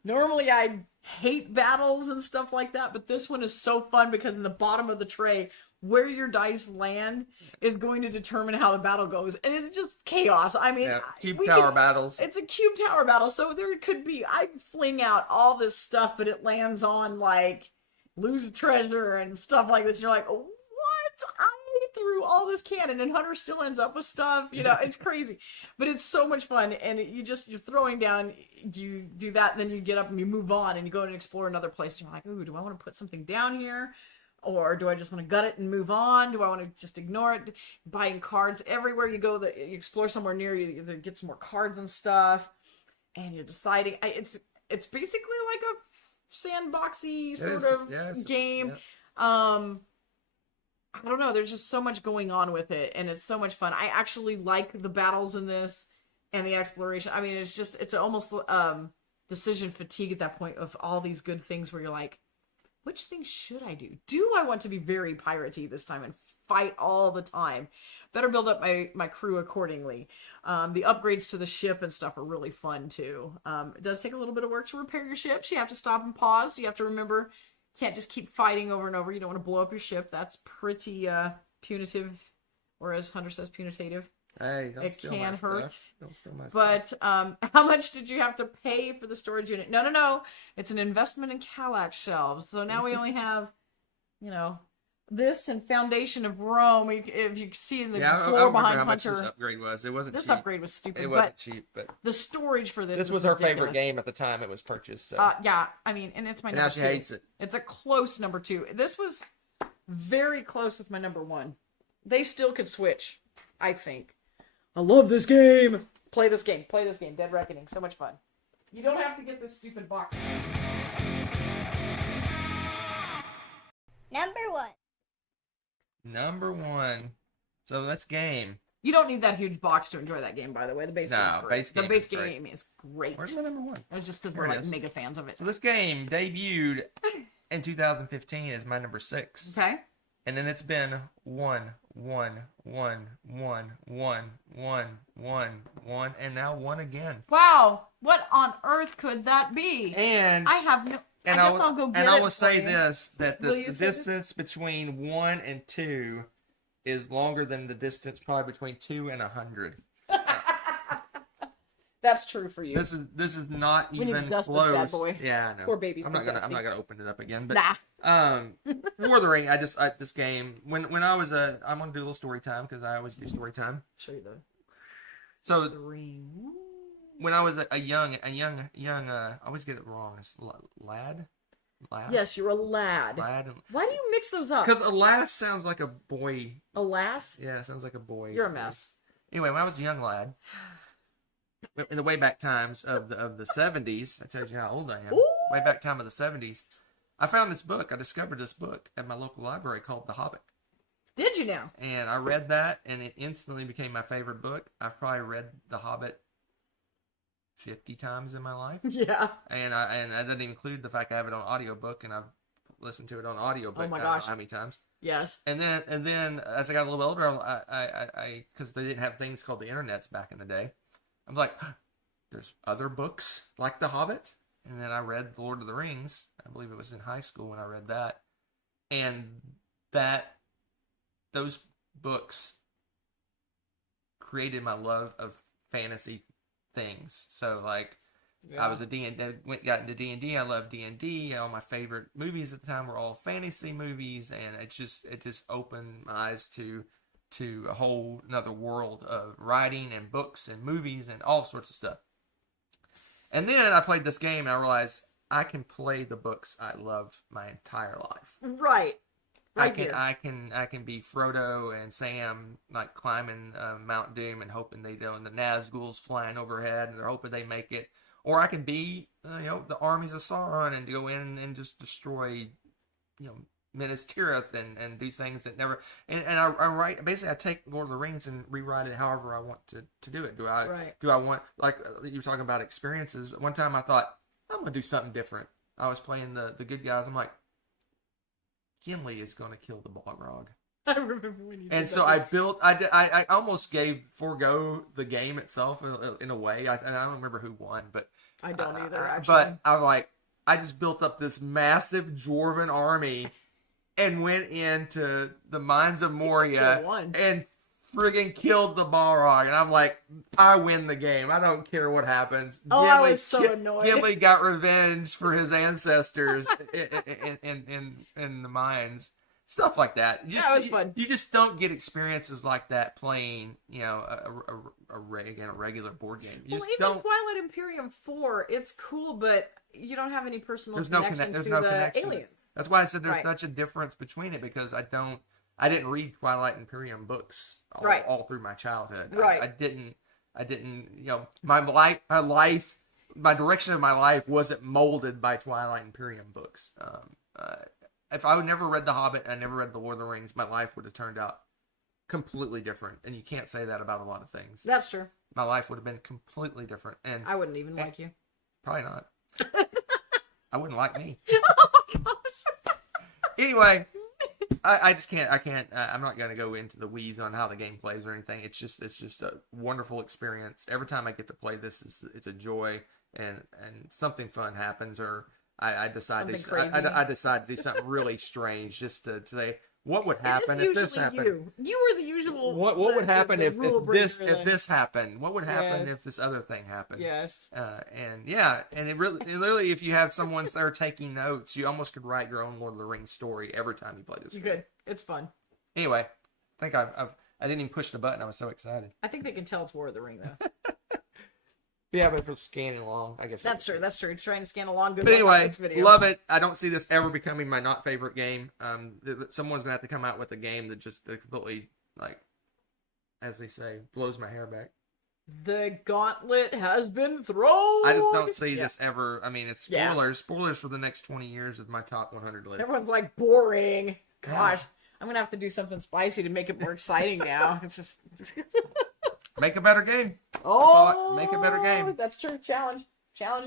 Normally I hate battles and stuff like that, but this one is so fun because in the bottom of the tray, where your dice land is going to determine how the battle goes. And it's just chaos. I mean, cube tower battles. It's a cube tower battle. So there could be, I fling out all this stuff, but it lands on like lose a treasure and stuff like this. And you're like, what? I threw all this cannon, and Hunter still ends up with stuff. You know, it's crazy, but it's so much fun. And you're throwing down, you do that, and then you get up and you move on and you go and explore another place. And you're like, ooh, do I want to put something down here? Or do I just want to gut it and move on? Do I want to just ignore it? Buying cards everywhere you go, that you explore somewhere near you, to get some more cards and stuff. And you're deciding, it's basically like a sandboxy sort of game. Yeah. I don't know. There's just so much going on with it, and it's so much fun. I actually like the battles in this and the exploration. I mean, it's almost decision fatigue at that point of all these good things where you're like, which things should I do? Do I want to be very piratey this time and fight all the time? Better build up my crew accordingly. The upgrades to the ship and stuff are really fun too. It does take a little bit of work to repair your ships. You have to stop and pause. You have to remember, can't just keep fighting over and over. You don't want to blow up your ship. That's pretty punitive, or as Hunter says, punitative. Hey, it can hurt. Don't steal my but stuff. How much did you have to pay for the storage unit? No. It's an investment in Kallax shelves. So now we only have, this and Foundation of Rome. If you see in the floor behind how Hunter, much this upgrade was. It wasn't. This cheap. upgrade was stupid. It wasn't cheap, but the storage for this was our ridiculous. favorite game at the time it was purchased. So. Yeah, I mean, and it's my number two. Now she hates it. It's a close number two. This was very close with my number one. They still could switch, I think. I love this game. Play this game. Dead Reckoning. So much fun. You don't have to get this stupid box. Number one. So this game. You don't need that huge box to enjoy that game, by the way. The base game is great. The base game game is great. Where's my number one? It was just because we're like mega fans of it. So this game debuted in 2015 as my number 6. Okay. And then it's been 1, and now 1 again. Wow, what on earth could that be? And I have no. And I guess I'll go get it. And I will say you. this: that the distance between 1 and 2 is longer than the distance probably between 2 and 100. That's true for you. This is not we even need to dust close. This bad boy. Yeah, I know. Poor baby's I'm not gonna open it up again. But nah. War of the Ring. This game when I was I'm gonna do a little story time because I always do story time. Show you the the ring. When I was a young I always get it wrong. It's lad. Yes, you're a lad. Why do you mix those up? Because alas sounds like a boy. Alas? Yeah, it sounds like a boy. You're a mess. Anyway, when I was a young lad, in the way back times of the 70s, I told you how old I am. Ooh. Way back time of the 70s, I found this book. I discovered this book at my local library called The Hobbit. Did you now? And I read that, and it instantly became my favorite book. I've probably read The Hobbit 50 times in my life. Yeah. And I didn't include the fact I have it on audiobook, and I've listened to it on audiobook. Oh my I don't know gosh. how many times. Yes. And then as I got a little bit older, I because they didn't have things called the internets back in the day. I'm like, there's other books like The Hobbit, and then I read Lord of the Rings. I believe it was in high school when I read that, and those books created my love of fantasy things. So like, I was got into D&D. I loved D&D. All my favorite movies at the time were all fantasy movies, and it just opened my eyes to a whole another world of writing and books and movies and all sorts of stuff. And then I played this game, and I realized I can play the books I loved my entire life. Right. I can be Frodo and Sam, like climbing Mount Doom and hoping they don't, and the Nazgul's flying overhead and they're hoping they make it. Or I can be, the armies of Sauron and go in and just destroy, Minas Tirith and do things that never. And I write, basically I take Lord of the Rings and rewrite it however I want to do it. Do I want, like you were talking about experiences. One time I thought, I'm going to do something different. I was playing the good guys. I'm like, Gimli is going to kill the Balrog. I remember when you did and that. so I almost forego the game itself in a way. I don't remember who won, but I don't either, actually. But I just built up this massive dwarven army and went into the mines of Moria and friggin' killed the Balrog. And I'm like, I win the game. I don't care what happens. Oh, I was so annoyed. Gimli got revenge for his ancestors in the mines. Stuff like that. It was fun. You just don't get experiences like that playing, a regular board game. You just even Twilight Imperium IV, it's cool, but you don't have any personal connection to no the connection. aliens. That's why I said there's such a difference between it, because I didn't read Twilight Imperium books all through my childhood. Right. I didn't, my direction of my life wasn't molded by Twilight Imperium books. If I would never read The Hobbit and I never read The Lord of the Rings, my life would have turned out completely different. And you can't say that about a lot of things. That's true. My life would have been completely different. And I wouldn't even like you. Probably not. I wouldn't like me. Oh my gosh. Anyway, I just can't. I'm not going to go into the weeds on how the game plays or anything. It's just a wonderful experience. Every time I get to play this, it's a joy, and something fun happens, or I decide to do something really strange just to say, what would happen if this happened? You were the usual. What would happen if this happened? What would happen if this other thing happened? Yes. And it literally, if you have someone there taking notes, you almost could write your own Lord of the Rings story every time you play this. You game. could. It's fun. Anyway, I think I didn't even push the button. I was so excited. I think they can tell it's War of the Ring though. Yeah, but if it's scanning along, I guess that's true. That's true. It's trying to scan along. Good. But anyway, this video. Love it. I don't see this ever becoming my not favorite game. Someone's gonna have to come out with a game that just completely, like, as they say, blows my hair back. The gauntlet has been thrown. I just don't see this ever. I mean, it's spoilers. Yeah. Spoilers for the next 20 years of my top 100 list. Everyone's like, boring. Gosh, I'm gonna have to do something spicy to make it more exciting now. It's just. Make a better game. Make a better game. That's true. Challenge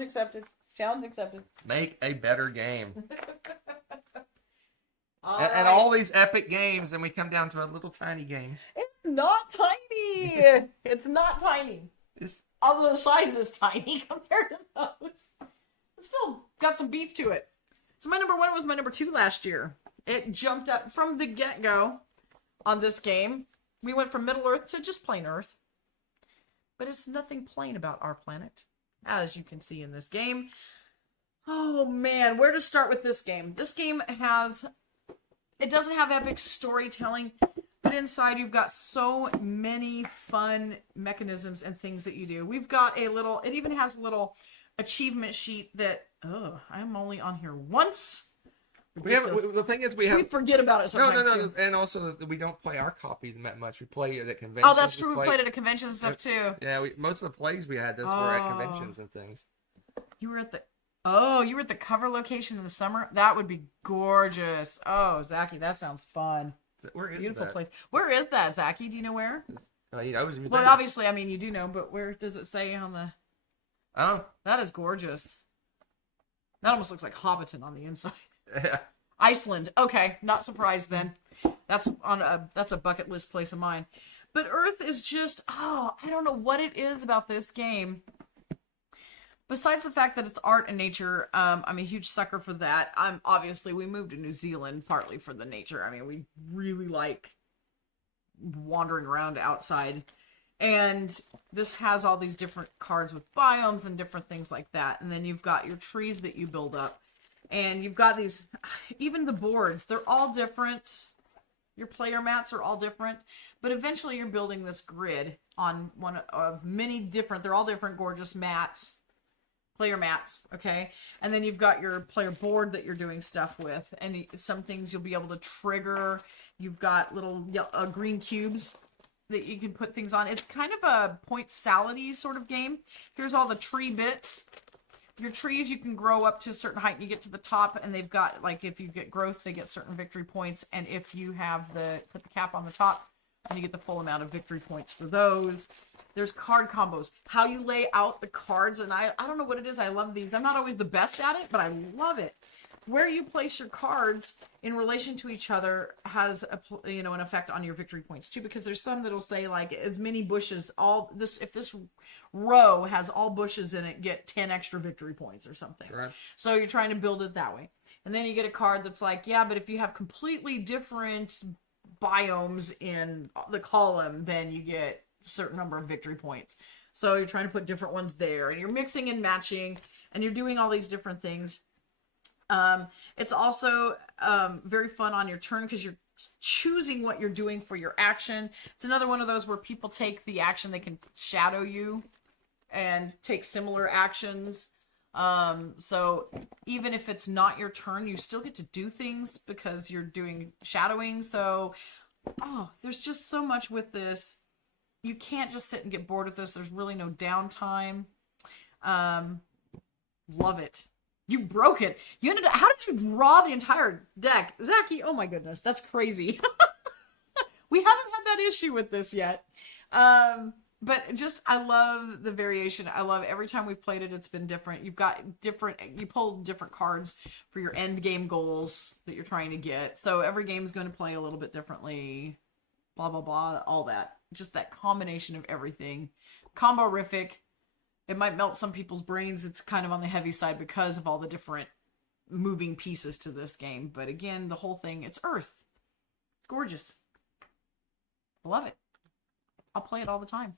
accepted. Challenge accepted. Make a better game. And all these epic games, and we come down to a little tiny game. It's not tiny. It's not tiny. Although the size is tiny compared to those. It's still got some beef to it. So my number 1 was my number 2 last year. It jumped up from the get-go on this game. We went from Middle Earth to just plain Earth. But it's nothing plain about our planet, as you can see in this game. Oh man, where to start with this game? This game it doesn't have epic storytelling, but inside you've got so many fun mechanisms and things that you do. We've got it even has a little achievement sheet that, I'm only on here once. The thing is, we forget about it sometimes. No. And also, we don't play our copy that much. We play it at conventions. Oh, that's true. We played it at conventions and stuff too. Yeah, most of the plays we had were at conventions and things. You were at the cover location in the summer? That would be gorgeous. Oh, Zachy, that sounds fun. Where is Beautiful that? place. Where is that, Zachy? Do you know where? Well, obviously, I mean, you do know, but where does it say on the... Oh, That is gorgeous. That almost looks like Hobbiton on the inside. yeah. Iceland. Okay, not surprised then. That's a bucket list place of mine. But Earth is just, I don't know what it is about this game. Besides the fact that it's art and nature, I'm a huge sucker for that. Obviously, we moved to New Zealand partly for the nature. I mean, we really like wandering around outside. And this has all these different cards with biomes and different things like that. And then you've got your trees that you build up. And you've got these, even the boards, they're all different. Your player mats are all different. But eventually you're building this grid on one of many different, they're all different gorgeous mats. Player mats, okay? And then you've got your player board that you're doing stuff with. And some things you'll be able to trigger. You've got little green cubes that you can put things on. It's kind of a point salad-y sort of game. Here's all the tree bits. Your trees, you can grow up to a certain height and you get to the top, and they've got, like, if you get growth, they get certain victory points. And if you have put the cap on the top, then you get the full amount of victory points for those. There's card combos. How you lay out the cards, and I don't know what it is. I love these. I'm not always the best at it, but I love it. Where you place your cards in relation to each other has an effect on your victory points too, because there's some that'll say like as many bushes, if this row has all bushes in it, get 10 extra victory points or something. Right. So you're trying to build it that way. And then you get a card that's like, yeah, but if you have completely different biomes in the column, then you get a certain number of victory points. So you're trying to put different ones there, and you're mixing and matching, and you're doing all these different things. It's also very fun on your turn because you're choosing what you're doing for your action. It's another one of those where people take the action, they can shadow you and take similar actions. So even if it's not your turn, you still get to do things because you're doing shadowing. So, there's just so much with this. You can't just sit and get bored with this. There's really no downtime. Love it. You broke it. How did you draw the entire deck? Zaki, oh my goodness, that's crazy. We haven't had that issue with this yet. But just, I love the variation. I love every time we've played it, it's been different. You pull different cards for your end game goals that you're trying to get. So every game's going to play a little bit differently. Blah, blah, blah, all that. Just that combination of everything. Combo-rific. It might melt some people's brains. It's kind of on the heavy side because of all the different moving pieces to this game. But again, the whole thing, it's Earth. It's gorgeous. I love it. I'll play it all the time.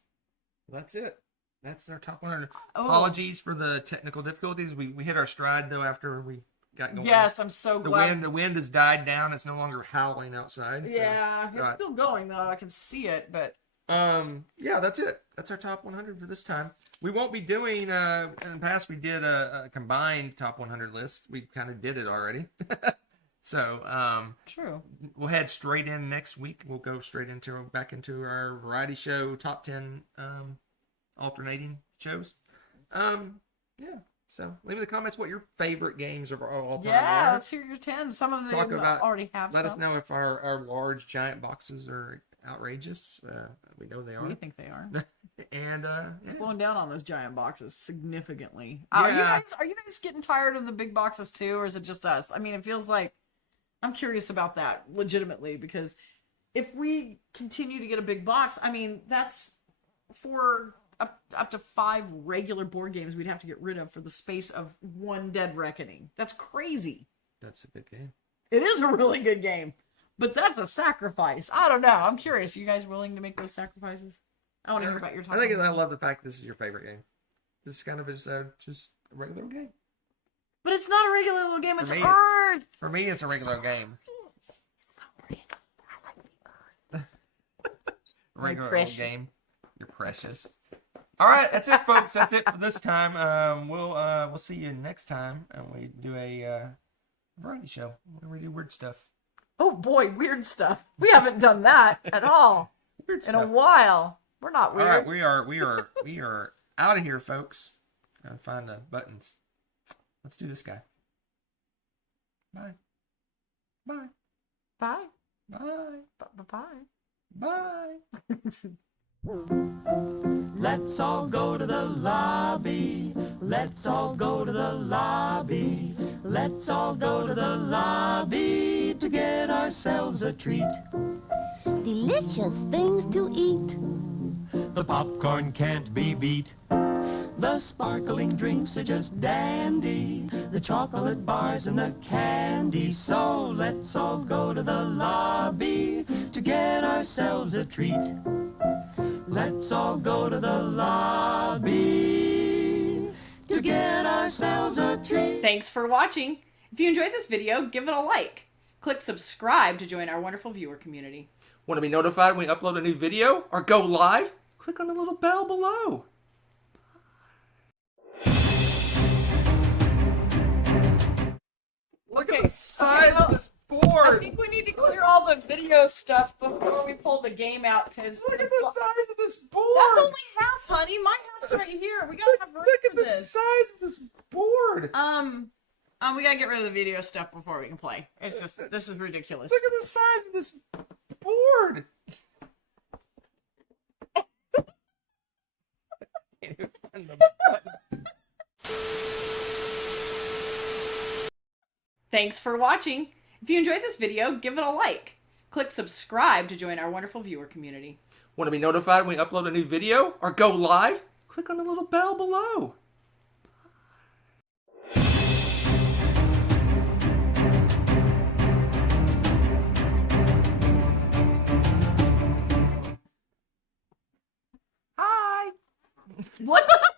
That's it. That's our top 100. Apologies for the technical difficulties. We hit our stride, though, after we got going. Yes, I'm so glad. The wind has died down. It's no longer howling outside. Yeah, it's still going, though. I can see it, but... yeah, that's it. That's our top 100 for this time. We won't be doing, in the past we did a combined top 100 list. We kind of did it already. So, true. We'll head straight in next week. We'll go straight back into our variety show top 10, alternating shows. Yeah. So, leave in the comments what your favorite games of all time are. Yeah, let's hear your 10s. Some of them already have Let us know if our large giant boxes are outrageous. We know they are. We think they are. And slowing down on those giant boxes significantly. Yeah. Are you guys getting tired of the big boxes too, or is it just us? I mean, it feels like I'm curious about that legitimately, because if we continue to get a big box, I mean, that's for up to 5 regular board games we'd have to get rid of for the space of one Dead Reckoning. That's crazy. That's a good game. It is a really good game, but that's a sacrifice. I don't know. I'm curious. Are you guys willing to make those sacrifices? I want to hear about your time. I love the fact that this is your favorite game. This is kind of just a regular game. But it's not a regular little game. It's Earth. For me, it's a regular game. It's so random. I like the Earth. Regular old game. You're precious. All right, that's it, folks. That's it for this time. We'll see you next time, and we do a variety show where we do weird stuff. Oh boy, weird stuff. We haven't done that at all in a while. We're not weird. All right, we are out of here, folks. Gotta find the buttons. Let's do this guy. Bye. Bye. Bye. Bye. Bye. Bye. Let's all go to the lobby. Let's all go to the lobby. Let's all go to the lobby to get ourselves a treat. Delicious things to eat. The popcorn can't be beat. The sparkling drinks are just dandy. The chocolate bars and the candy. So let's all go to the lobby to get ourselves a treat. Let's all go to the lobby to get ourselves a treat. Thanks for watching. If you enjoyed this video, give it a like. Click subscribe to join our wonderful viewer community. Want to be notified when we upload a new video or go live? Click on the little bell below. Look at the size of this I board. think we need to clear all the video stuff before we pull the game out, because Look at the size of this board. that's only half, honey. My half's right here. We gotta have room Look for at the this. size of this board. We gotta get rid of the video stuff before we can play. It's just, this is ridiculous. Look at the size of this board. Can't even find the button. Thanks for watching. If you enjoyed this video, give it a like. Click subscribe to join our wonderful viewer community. Want to be notified when we upload a new video or go live? Click on the little bell below. Hi. What the